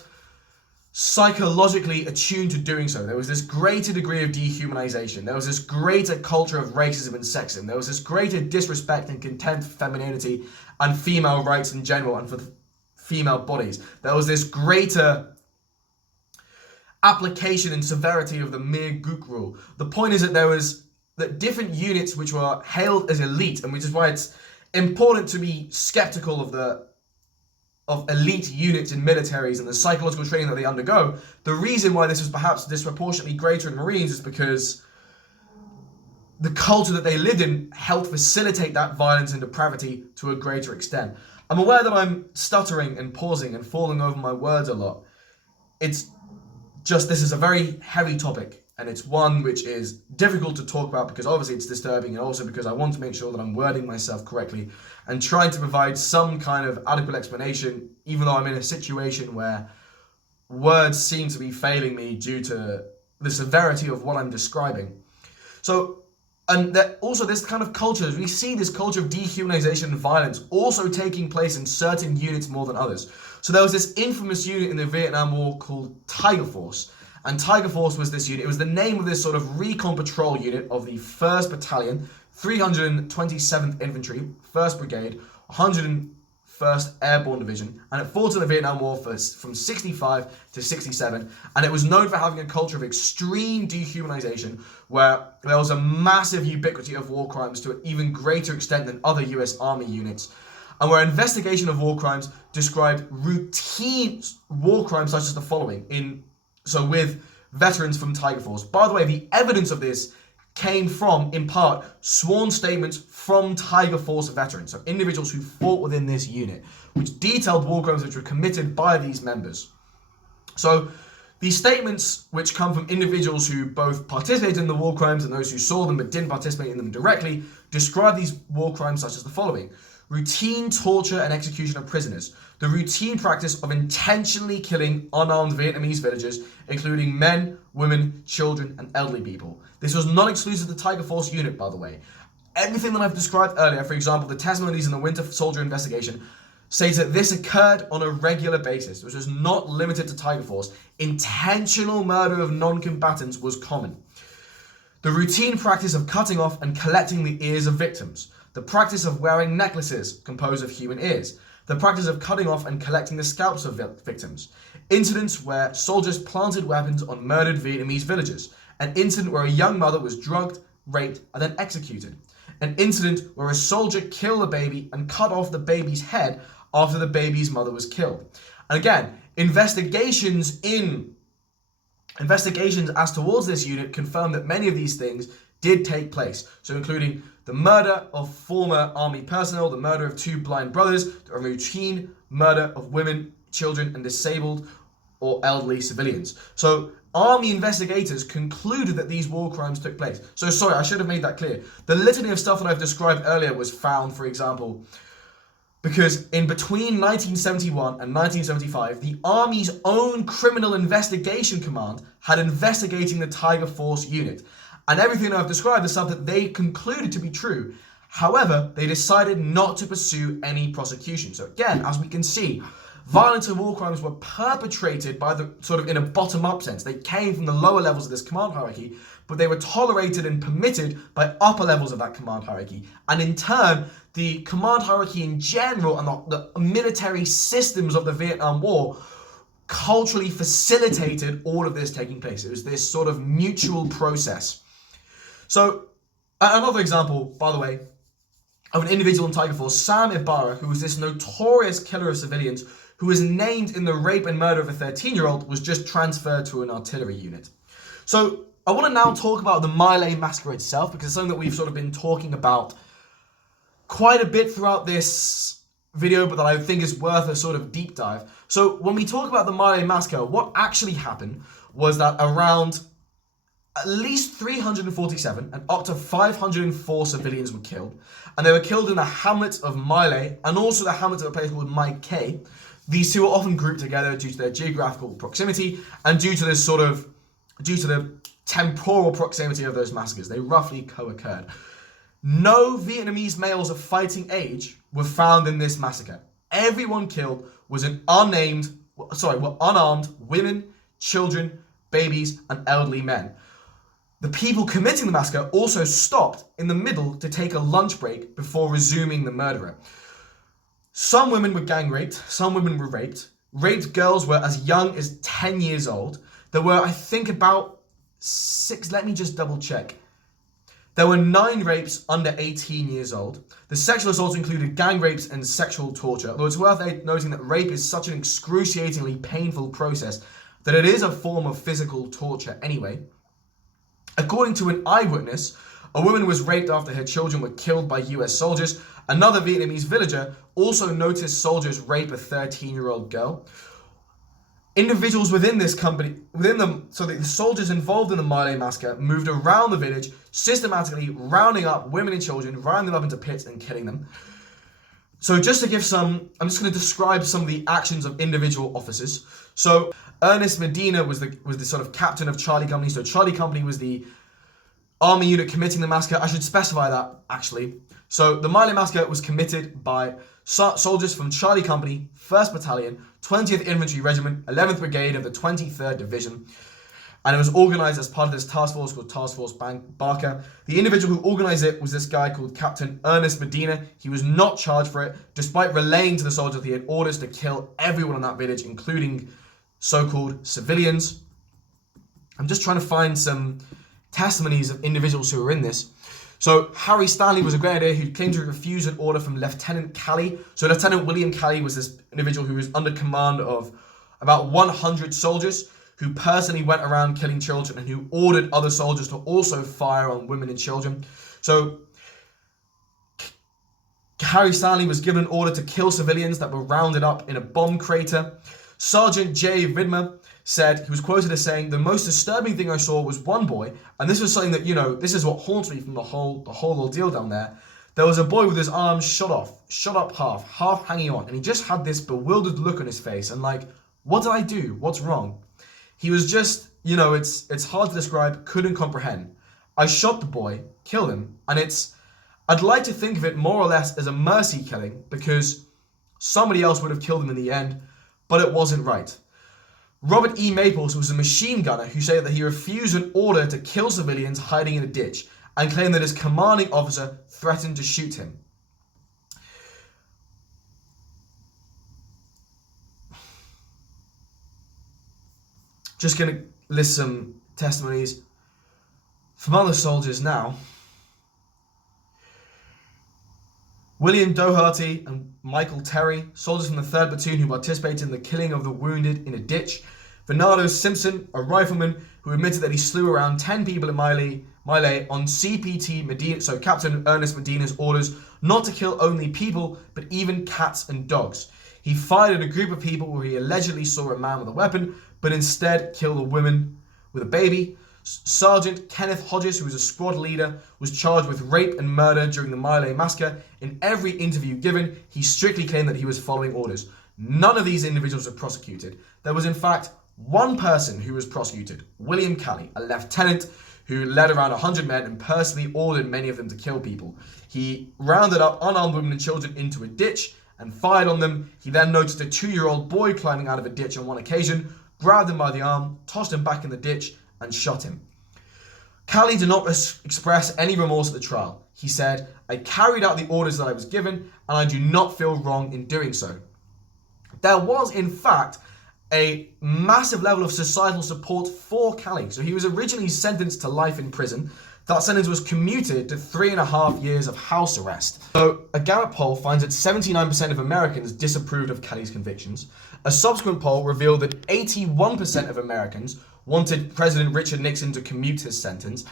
psychologically attuned to doing so. There was this greater degree of dehumanization. There was this greater culture of racism and sexism. There was this greater disrespect and contempt for femininity and female rights in general and for female bodies. There was this greater application and severity of the mere Gook rule. The point is that different units which were hailed as elite, and which is why it's important to be skeptical of elite units in militaries and the psychological training that they undergo. The reason why this was perhaps disproportionately greater in Marines is because the culture that they lived in helped facilitate that violence and depravity to a greater extent. I'm aware that I'm stuttering and pausing and falling over my words a lot. It's just, this is a very heavy topic, and it's one which is difficult to talk about because obviously it's disturbing, and also because I want to make sure that I'm wording myself correctly and trying to provide some kind of adequate explanation, even though I'm in a situation where words seem to be failing me due to the severity of what I'm describing. So, and that also this kind of culture, we see this culture of dehumanization and violence also taking place in certain units more than others. So there was this infamous unit in the Vietnam War called Tiger Force. And Tiger Force was this unit. It was the name of this sort of recon patrol unit of the 1st Battalion, 327th Infantry, 1st Brigade, 101st Airborne Division, and it fought in the Vietnam War from 65 to 67, and it was known for having a culture of extreme dehumanization, where there was a massive ubiquity of war crimes to an even greater extent than other US Army units, and where investigation of war crimes described routine war crimes such as the following, with veterans from Tiger Force. By the way, the evidence of this came from, in part, sworn statements from Tiger Force veterans, so individuals who fought within this unit, which detailed war crimes which were committed by these members. So these statements, which come from individuals who both participated in the war crimes and those who saw them but didn't participate in them directly, describe these war crimes such as the following: routine torture and execution of prisoners, the routine practice of intentionally killing unarmed Vietnamese villagers, including men, women, children, and elderly people. This was not exclusive to the Tiger Force unit, by the way. Everything that I've described earlier, for example, the testimonies in the Winter Soldier investigation, states that this occurred on a regular basis, which was not limited to Tiger Force. Intentional murder of non-combatants was common. The routine practice of cutting off and collecting the ears of victims. The practice of wearing necklaces composed of human ears. The practice of cutting off and collecting the scalps of victims. Incidents where soldiers planted weapons on murdered Vietnamese villagers. An incident where a young mother was drugged, raped, and then executed. An incident where a soldier killed a baby and cut off the baby's head after the baby's mother was killed. And again, investigations as towards this unit confirm that many of these things did take place. So including the murder of former army personnel, the murder of 2 blind brothers, the routine murder of women, children, and disabled or elderly civilians. So army investigators concluded that these war crimes took place. So sorry, I should have made that clear. The litany of stuff that I've described earlier was found, for example, because in between 1971 and 1975, the Army's own Criminal Investigation Command had investigating the Tiger Force unit. And everything I've described is stuff that they concluded to be true. However, they decided not to pursue any prosecution. So again, as we can see, Violence and war crimes were perpetrated by the sort of in a bottom-up sense. They came from the lower levels of this command hierarchy, but they were tolerated and permitted by upper levels of that command hierarchy. And in turn, the command hierarchy in general and the military systems of the Vietnam War culturally facilitated all of this taking place. It was this sort of mutual process. So, another example, by the way, of an individual in Tiger Force, Sam Ibarra, who was this notorious killer of civilians, who was named in the rape and murder of a 13-year-old, was just transferred to an artillery unit. So, I want to now talk about the My Lai massacre itself, because it's something that we've sort of been talking about quite a bit throughout this video, but that I think is worth a sort of deep dive. So when we talk about the My Lai massacre, what actually happened was that around at least 347 and up to 504 civilians were killed. And they were killed in the hamlet of My Lai and also the hamlet of a place called My Lai. These two are often grouped together due to their geographical proximity and due to the temporal proximity of those massacres. They roughly co-occurred. No Vietnamese males of fighting age were found in this massacre. Everyone killed were unarmed women, children, babies, and elderly men. The people committing the massacre also stopped in the middle to take a lunch break before resuming the murderer. Some women were gang raped, some women were raped. Raped girls were as young as 10 years old. There were, I think, about 6, let me just double check. There were 9 rapes under 18 years old. The sexual assaults included gang rapes and sexual torture, although it's worth noting that rape is such an excruciatingly painful process that it is a form of physical torture anyway. According to an eyewitness, a woman was raped after her children were killed by US soldiers. Another Vietnamese villager also noticed soldiers rape a 13-year-old girl. Individuals within this company, so the soldiers involved in the My Lai massacre moved around the village, systematically rounding up women and children, rounding them up into pits and killing them. So just to give I'm just going to describe some of the actions of individual officers. So Ernest Medina was the sort of captain of Charlie Company. So Charlie Company was the army unit committing the massacre. I should specify that, actually. So the My Lai massacre was committed by soldiers from Charlie Company, 1st Battalion, 20th Infantry Regiment, 11th Brigade of the 23rd Division. And it was organised as part of this task force called Task Force Barker. The individual who organised it was this guy called Captain Ernest Medina. He was not charged for it, despite relaying to the soldiers that he had orders to kill everyone in that village, including so-called civilians. I'm just trying to find some testimonies of individuals who were in this. So Harry Stanley was a grenadier who came to refuse an order from Lieutenant Calley. So Lieutenant William Calley was this individual who was under command of about 100 soldiers who personally went around killing children and who ordered other soldiers to also fire on women and children. So Harry Stanley was given an order to kill civilians that were rounded up in a bomb crater. Sergeant J. Vidmer said, he was quoted as saying, "The most disturbing thing I saw was one boy," and this was something that, this is what haunts me from the whole ordeal down there. There was a boy with his arms shot up half hanging on, and he just had this bewildered look on his face and like, what did I do? What's wrong? He was just, it's hard to describe, couldn't comprehend. I shot the boy, killed him, and I'd like to think of it more or less as a mercy killing because somebody else would have killed him in the end, but it wasn't right. Robert E. Maples was a machine gunner who said that he refused an order to kill civilians hiding in a ditch and claimed that his commanding officer threatened to shoot him. Just going to list some testimonies from other soldiers now. William Doherty and Michael Terry, soldiers from the 3rd Platoon who participated in the killing of the wounded in a ditch. Bernardo Simpson, a rifleman who admitted that he slew around 10 people in My Lai on CPT Medina, so Captain Ernest Medina's orders not to kill only people, but even cats and dogs. He fired at a group of people where he allegedly saw a man with a weapon, but instead killed a woman with a baby. Sergeant Kenneth Hodges, who was a squad leader, was charged with rape and murder during the My Lai massacre. In every interview given, he strictly claimed that he was following orders. None of these individuals were prosecuted. There was in fact one person who was prosecuted, William Calley, a lieutenant who led around 100 men and personally ordered many of them to kill people. He rounded up unarmed women and children into a ditch and fired on them. He then noticed a 2-year-old boy climbing out of a ditch on one occasion, grabbed him by the arm, tossed him back in the ditch, and shot him. Cali did not express any remorse at the trial. He said, "I carried out the orders that I was given, and I do not feel wrong in doing so." There was, in fact, a massive level of societal support for Cali. So he was originally sentenced to life in prison. That sentence was commuted to 3.5 years of house arrest. So a Gallup poll finds that 79% of Americans disapproved of Cali's convictions. A subsequent poll revealed that 81% of Americans wanted President Richard Nixon to commute his sentence.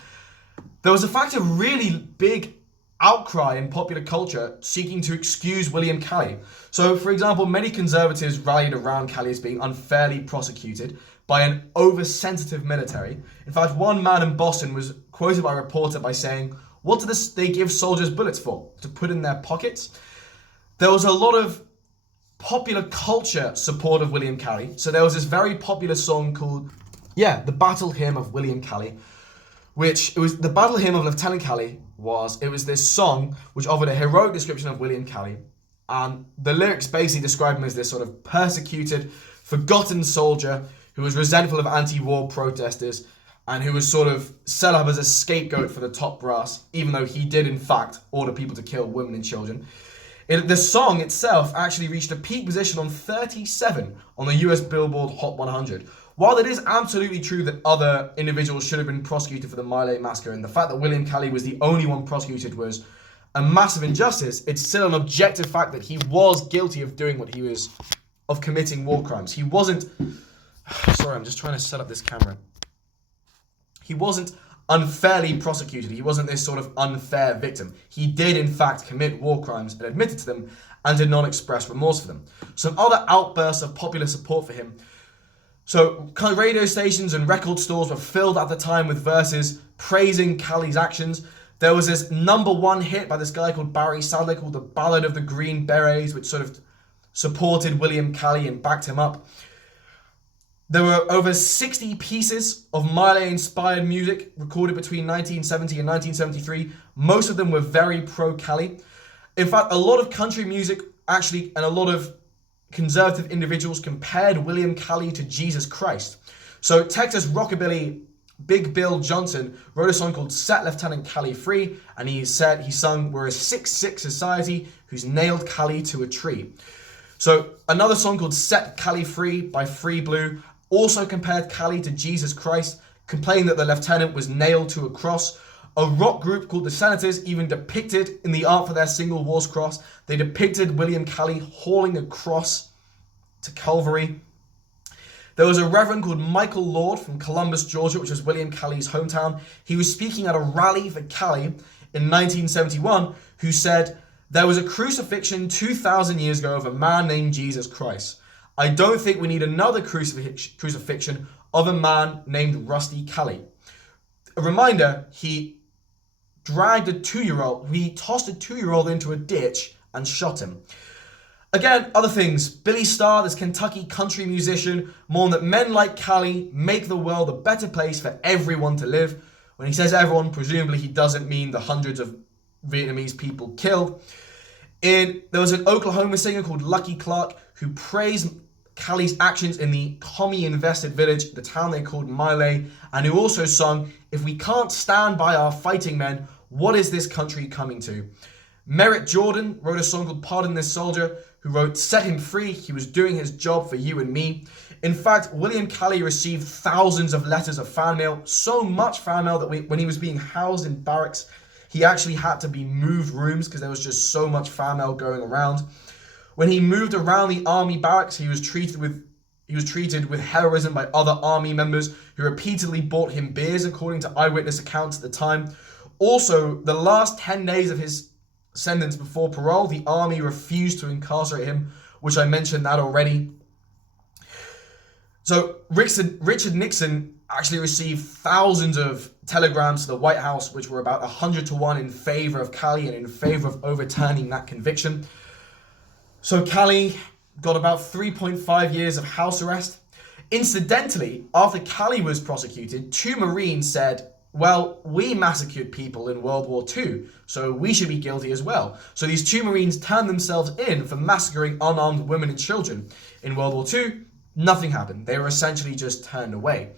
There was, in fact, a really big outcry in popular culture seeking to excuse William Cali. So, for example, many conservatives rallied around Cali as being unfairly prosecuted by an oversensitive military. In fact, one man in Boston was quoted by a reporter by saying, "What do they give soldiers bullets for? To put in their pockets?" There was a lot of popular culture support of William Cali. So there was this very popular song called, the Battle Hymn of William Cali, which it was the Battle Hymn of Lieutenant Cali. It was this song which offered a heroic description of William Cali, and the lyrics basically describe him as this sort of persecuted, forgotten soldier who was resentful of anti-war protesters and who was sort of set up as a scapegoat for the top brass, even though he did in fact order people to kill women and children. The song itself actually reached a peak position on 37 on the US Billboard Hot 100. While it is absolutely true that other individuals should have been prosecuted for the My Lai massacre, and the fact that William Cali was the only one prosecuted was a massive injustice, it's still an objective fact that he was guilty of doing what he was, of committing war crimes. He wasn't, sorry, I'm just trying to set up this camera. He wasn't unfairly prosecuted. He wasn't this sort of unfair victim. He did in fact commit war crimes and admitted to them and did not express remorse for them. Some other outbursts of popular support for him. So radio stations and record stores were filled at the time with verses praising Cali's actions. There was this #1 hit by this guy called Barry Sadler called The Ballad of the Green Berets, which sort of supported William Cali and backed him up. There were over 60 pieces of My Lai-inspired music recorded between 1970 and 1973. Most of them were very pro-Cali. In fact, a lot of country music actually, and a lot of conservative individuals compared William Cali to Jesus Christ. So Texas rockabilly Big Bill Johnson wrote a song called Set Lieutenant Cali Free, and he sung, "We're a 6'6" society who's nailed Cali to a tree." So another song called Set Cali Free by Free Blue also compared Cali to Jesus Christ, complaining that the lieutenant was nailed to a cross. A rock group called the Senators even depicted in the art for their single War's Cross, they depicted William Cali hauling a cross to Calvary. There was a reverend called Michael Lord from Columbus, Georgia, which was William Cali's hometown. He was speaking at a rally for Cali in 1971, who said, "There was a crucifixion 2,000 years ago of a man named Jesus Christ. I don't think we need another crucifixion of a man named Rusty Cali." A reminder, he tossed a 2-year-old into a ditch and shot him. Again, other things. Billy Starr, this Kentucky country musician, mourned that men like Cali make the world a better place for everyone to live. When he says everyone, presumably he doesn't mean the hundreds of Vietnamese people killed. There was an Oklahoma singer called Lucky Clark who praised Cali's actions in the commie-invested village, the town they called My Lai, and who also sung, "If we can't stand by our fighting men, what is this country coming to?" Merritt Jordan wrote a song called Pardon This Soldier, who wrote, "Set him free, he was doing his job for you and me." In fact, William Cali received thousands of letters of fan mail, so much fan mail that when he was being housed in barracks, he actually had to be moved rooms because there was just so much fan mail going around. When he moved around the army barracks, he was treated with heroism by other army members who repeatedly bought him beers, according to eyewitness accounts at the time. Also, the last 10 days of his sentence before parole, the army refused to incarcerate him, which I mentioned that already. So Richard Nixon actually received thousands of telegrams to the White House, which were about 100 to 1 in favor of Cali and in favor of overturning that conviction. So Cali got about 3.5 years of house arrest. Incidentally, after Cali was prosecuted, 2 Marines said, well, we massacred people in World War II, so we should be guilty as well. So these two Marines turned themselves in for massacring unarmed women and children. In World War II, nothing happened. They were essentially just turned away.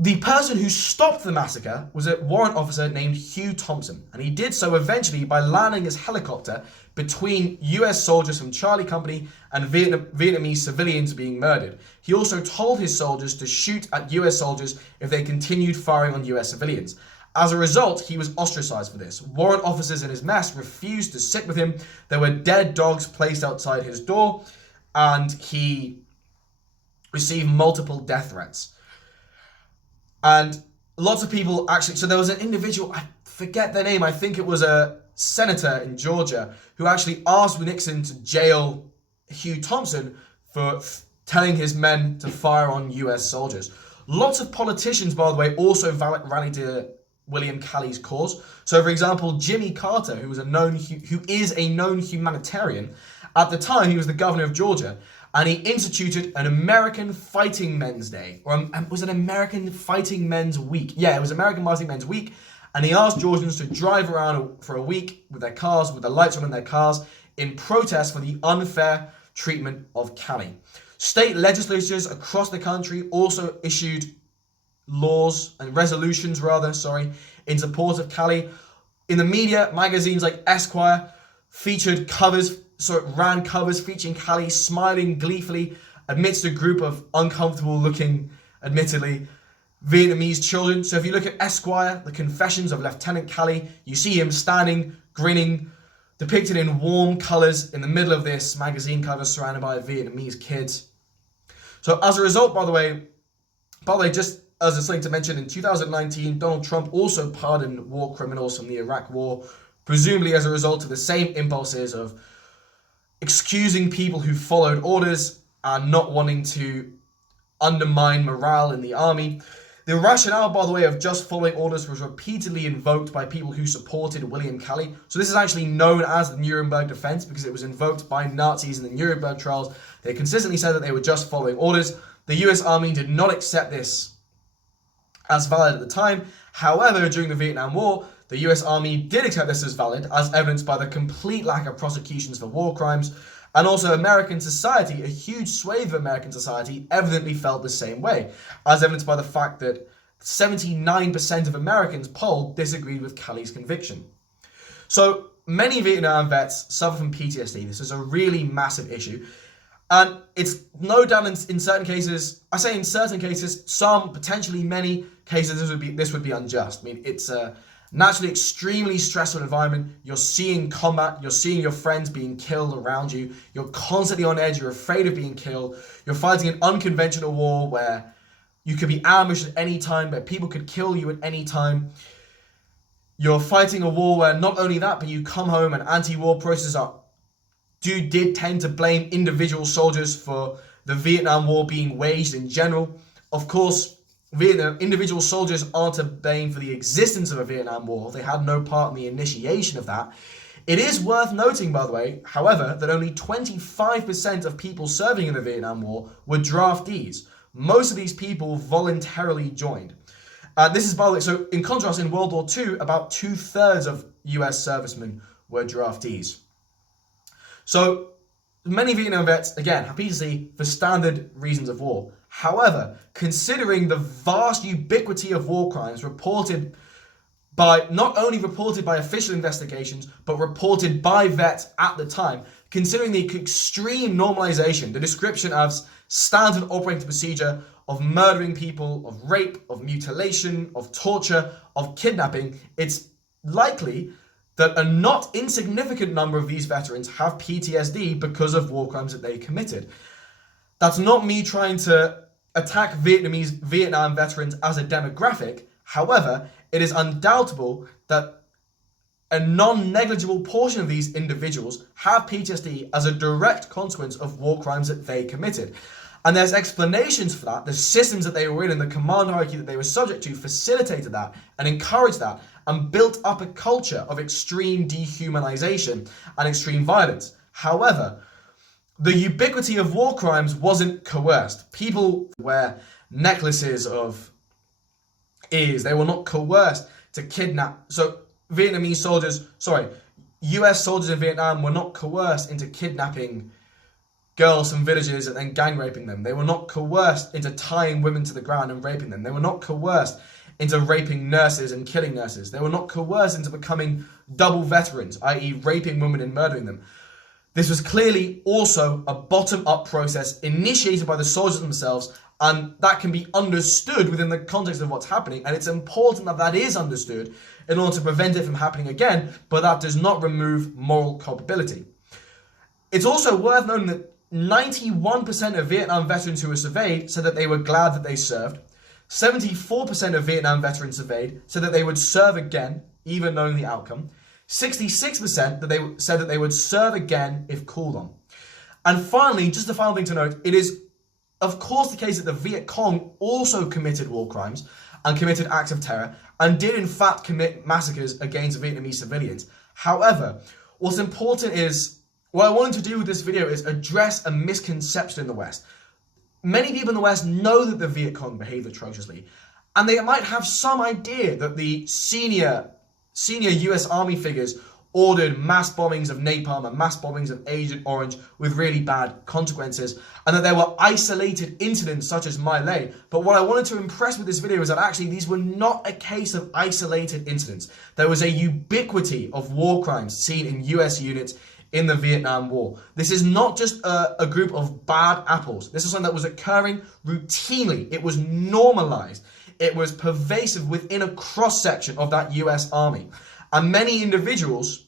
The person who stopped the massacre was a warrant officer named Hugh Thompson, and he did so eventually by landing his helicopter between US soldiers from Charlie Company and Vietnamese civilians being murdered. He also told his soldiers to shoot at US soldiers if they continued firing on US civilians. As a result, he was ostracized for this. Warrant officers in his mess refused to sit with him. There were dead dogs placed outside his door, and he received multiple death threats. And lots of people actually, so there was an individual, I forget their name, I think it was a senator in Georgia, who actually asked Nixon to jail Hugh Thompson for telling his men to fire on US soldiers. Lots of politicians, by the way, also rallied to William Calley's cause. So, for example, Jimmy Carter, who is a known humanitarian, at the time he was the governor of Georgia, and he instituted an American Fighting Men's Day, or was it American Fighting Men's Week? Yeah, it was American Fighting Men's Week, and he asked Georgians to drive around for a week with their cars, with the lights on in their cars, in protest for the unfair treatment of Calley. State legislatures across the country also issued resolutions in support of Calley. In the media, magazines like Esquire ran covers featuring Calley smiling gleefully amidst a group of uncomfortable-looking, admittedly, Vietnamese children. So if you look at Esquire, the Confessions of Lieutenant Calley, you see him standing, grinning, depicted in warm colours in the middle of this magazine cover, surrounded by Vietnamese kids. So as a result, by the way, just as a thing to mention, in 2019, Donald Trump also pardoned war criminals from the Iraq War, presumably as a result of the same impulses of excusing people who followed orders and not wanting to undermine morale in the army. The rationale, by the way, of just following orders was repeatedly invoked by people who supported William Calley. So this is actually known as the Nuremberg defense because it was invoked by Nazis in the Nuremberg trials. They consistently said that they were just following orders. The US Army did not accept this as valid at the time. However, during the Vietnam War, the US Army did accept this as valid, as evidenced by the complete lack of prosecutions for war crimes. And also American society, a huge swathe of American society, evidently felt the same way, as evidenced by the fact that 79% of Americans polled disagreed with Calley's conviction. So many Vietnam vets suffer from PTSD. This is a really massive issue. And it's no doubt in certain cases, I say in certain cases, some, potentially many cases, this would be unjust. I mean, it's a naturally extremely stressful environment. You're seeing combat, you're seeing your friends being killed around you, you're constantly on edge, you're afraid of being killed, you're fighting an unconventional war where you could be ambushed at any time, where people could kill you at any time. You're fighting a war where not only that, but you come home and anti-war processes did tend to blame individual soldiers for the Vietnam War being waged in general. Of course, individual soldiers aren't to blame for the existence of a Vietnam War. They had no part in the initiation of that. It is worth noting, by the way, however, that only 25% of people serving in the Vietnam War were draftees. Most of these people voluntarily joined. This is, by the way, so in contrast, in World War II, about 2/3 of US servicemen were draftees. So many Vietnam vets, again, have PTSD for standard reasons of war. However, considering the vast ubiquity of war crimes not only reported by official investigations, but reported by vets at the time, considering the extreme normalization, the description as standard operating procedure of murdering people, of rape, of mutilation, of torture, of kidnapping, it's likely that a not insignificant number of these veterans have PTSD because of war crimes that they committed. That's not me trying to attack Vietnam veterans as a demographic. However, it is undoubtable that a non-negligible portion of these individuals have PTSD as a direct consequence of war crimes that they committed. And there's explanations for that. The systems that they were in and the command hierarchy that they were subject to facilitated that and encouraged that and built up a culture of extreme dehumanization and extreme violence. However, the ubiquity of war crimes wasn't coerced. People wear necklaces of is they were not coerced to kidnap. So US soldiers in Vietnam were not coerced into kidnapping girls from villages and then gang raping them. They were not coerced into tying women to the ground and raping them. They were not coerced into raping nurses and killing nurses. They were not coerced into becoming double veterans, i.e. raping women and murdering them. This was clearly also a bottom-up process initiated by the soldiers themselves, and that can be understood within the context of what's happening, and it's important that that is understood in order to prevent it from happening again, but that does not remove moral culpability. It's also worth noting that 91% of Vietnam veterans who were surveyed said that they were glad that they served. 74% of Vietnam veterans surveyed said that they would serve again, even knowing the outcome. 66% that they said that they would serve again if called on. And finally, just a final thing to note, it is of course the case that the Viet Cong also committed war crimes and committed acts of terror and did in fact commit massacres against Vietnamese civilians. However, what's important is, what I wanted to do with this video is address a misconception in the West. Many people in the West know that the Viet Cong behaved atrociously, and they might have some idea that the senior US Army figures ordered mass bombings of napalm and mass bombings of Agent Orange with really bad consequences, and that there were isolated incidents such as My Lai. But what I wanted to impress with this video is that actually these were not a case of isolated incidents. There was a ubiquity of war crimes seen in US units in the Vietnam War. This is not just a group of bad apples. This is something that was occurring routinely. It was normalized. It was pervasive within a cross-section of that US Army. And many individuals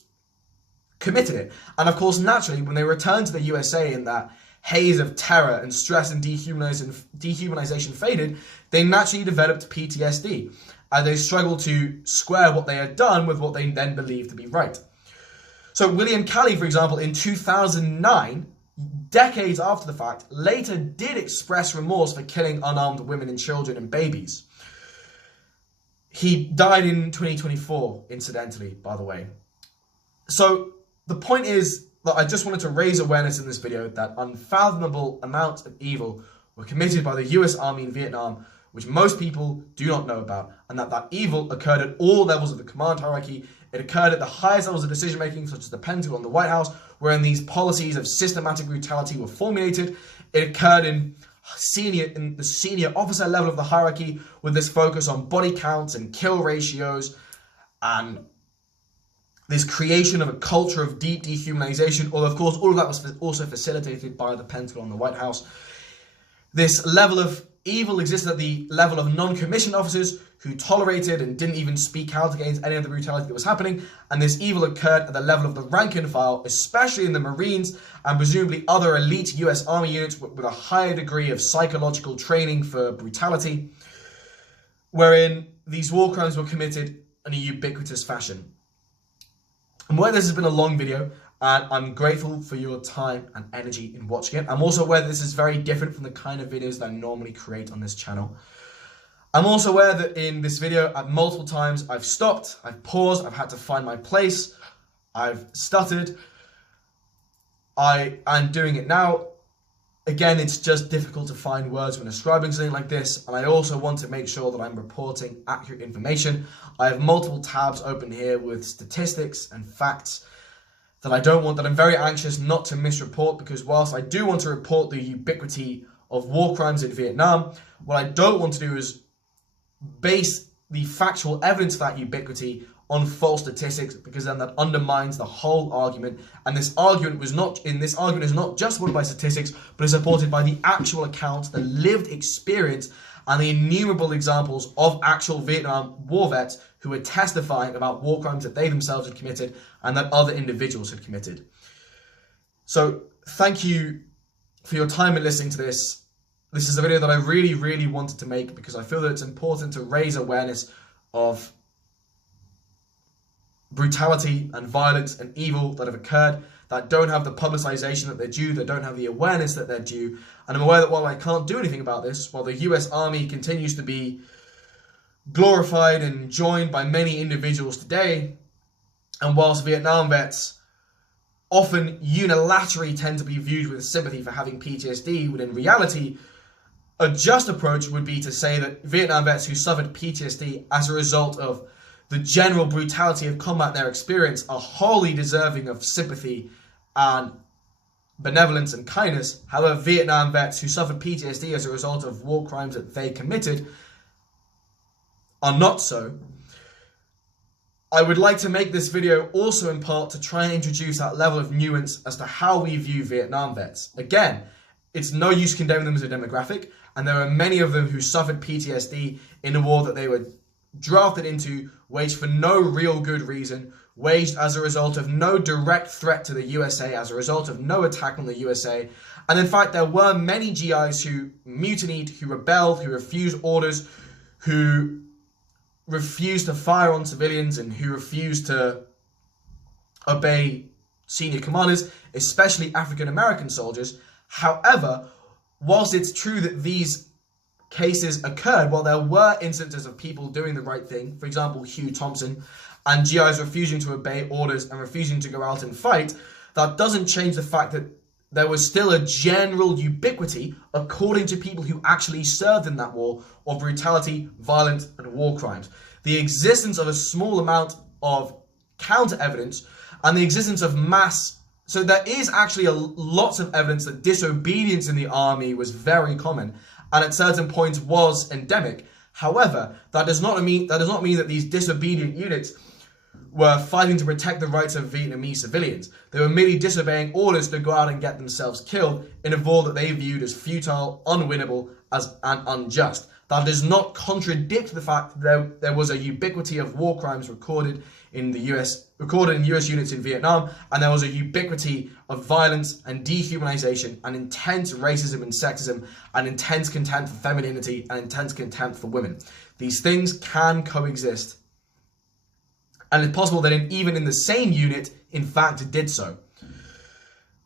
committed it. And of course, naturally, when they returned to the USA in that haze of terror and stress and dehumanization faded, they naturally developed PTSD. And they struggled to square what they had done with what they then believed to be right. So William Calley, for example, in 2009, decades after the fact, later did express remorse for killing unarmed women and children and babies. He died in 2024, incidentally, by the way. So the point is that I just wanted to raise awareness in this video that unfathomable amounts of evil were committed by the US Army in Vietnam, which most people do not know about, and that evil occurred at all levels of the command hierarchy. It occurred at the highest levels of decision-making, such as the Pentagon and the White House, wherein these policies of systematic brutality were formulated. It occurred in the senior officer level of the hierarchy, with this focus on body counts and kill ratios, and this creation of a culture of deep dehumanization. Although, of course, all of that was also facilitated by the Pentagon and the White House. This level of evil existed at the level of non-commissioned officers who tolerated and didn't even speak out against any of the brutality that was happening, and this evil occurred at the level of the rank and file, especially in the Marines and presumably other elite US Army units with a higher degree of psychological training for brutality, wherein these war crimes were committed in a ubiquitous fashion. I'm aware this has been a long video, and I'm grateful for your time and energy in watching it. I'm also aware that this is very different from the kind of videos that I normally create on this channel. I'm also aware that in this video, at multiple times, I've stopped, I've paused, I've had to find my place, I've stuttered. I am doing it now. Again, it's just difficult to find words when describing something like this, and I also want to make sure that I'm reporting accurate information. I have multiple tabs open here with statistics and facts that I'm very anxious not to misreport, because whilst I do want to report the ubiquity of war crimes in Vietnam, what I don't want to do is base the factual evidence of that ubiquity on false statistics, because then that undermines the whole argument. And this argument is not just supported by statistics, but is supported by the actual accounts, the lived experience, and the innumerable examples of actual Vietnam war vets who were testifying about war crimes that they themselves had committed and that other individuals had committed. So thank you for your time in listening to this. This is a video that I really, really wanted to make because I feel that it's important to raise awareness of brutality and violence and evil that have occurred, that don't have the publicization that they're due, that don't have the awareness that they're due. And I'm aware that while I can't do anything about this, while the US Army continues to be glorified and joined by many individuals today, and whilst Vietnam vets often unilaterally tend to be viewed with sympathy for having PTSD, when in reality, A just approach would be to say that Vietnam vets who suffered PTSD as a result of the general brutality of combat in their experience are wholly deserving of sympathy and benevolence and kindness. However, Vietnam vets who suffered PTSD as a result of war crimes that they committed are not so. I would like to make this video also in part to try and introduce that level of nuance as to how we view Vietnam vets. Again, it's no use condemning them as a demographic, and there are many of them who suffered PTSD in a war that they were drafted into, waged for no real good reason, waged as a result of no direct threat to the USA, as a result of no attack on the USA. And in fact, there were many GIs who mutinied, who rebelled, who refused orders, who refused to fire on civilians, and who refused to obey senior commanders, especially African-American soldiers. However, whilst it's true that these cases occurred, while there were instances of people doing the right thing, for example, Hugh Thompson, and GIs refusing to obey orders and refusing to go out and fight, that doesn't change the fact that there was still a general ubiquity, according to people who actually served in that war, of brutality, violence, and war crimes. The existence of a small amount of counter evidence and the existence of mass. So there is actually lots of evidence that disobedience in the army was very common and at certain points was endemic. However, that does not mean that these disobedient units were fighting to protect the rights of Vietnamese civilians. They were merely disobeying orders to go out and get themselves killed in a war that they viewed as futile, unwinnable, and unjust. That does not contradict the fact that there was a ubiquity of war crimes recorded in US units in Vietnam, and there was a ubiquity of violence and dehumanization and intense racism and sexism and intense contempt for femininity and intense contempt for women. These things can coexist, and it's possible that even in the same unit, in fact, it did so.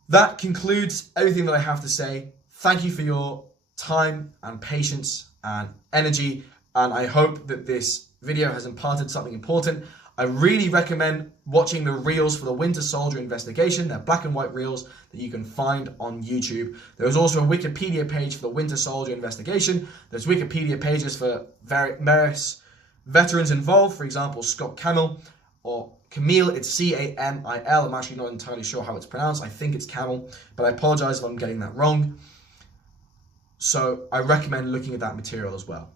That concludes everything that I have to say. Thank you for your time and patience and energy, and I hope that this video has imparted something important. I really recommend watching the reels for the Winter Soldier investigation. They're black and white reels that you can find on YouTube. There is also a Wikipedia page for the Winter Soldier investigation. There's Wikipedia pages for various veterans involved, for example, Scott Camille or Camille. It's C-A-M-I-L. I'm actually not entirely sure how it's pronounced. I think it's Camel, but I apologize if I'm getting that wrong. So I recommend looking at that material as well.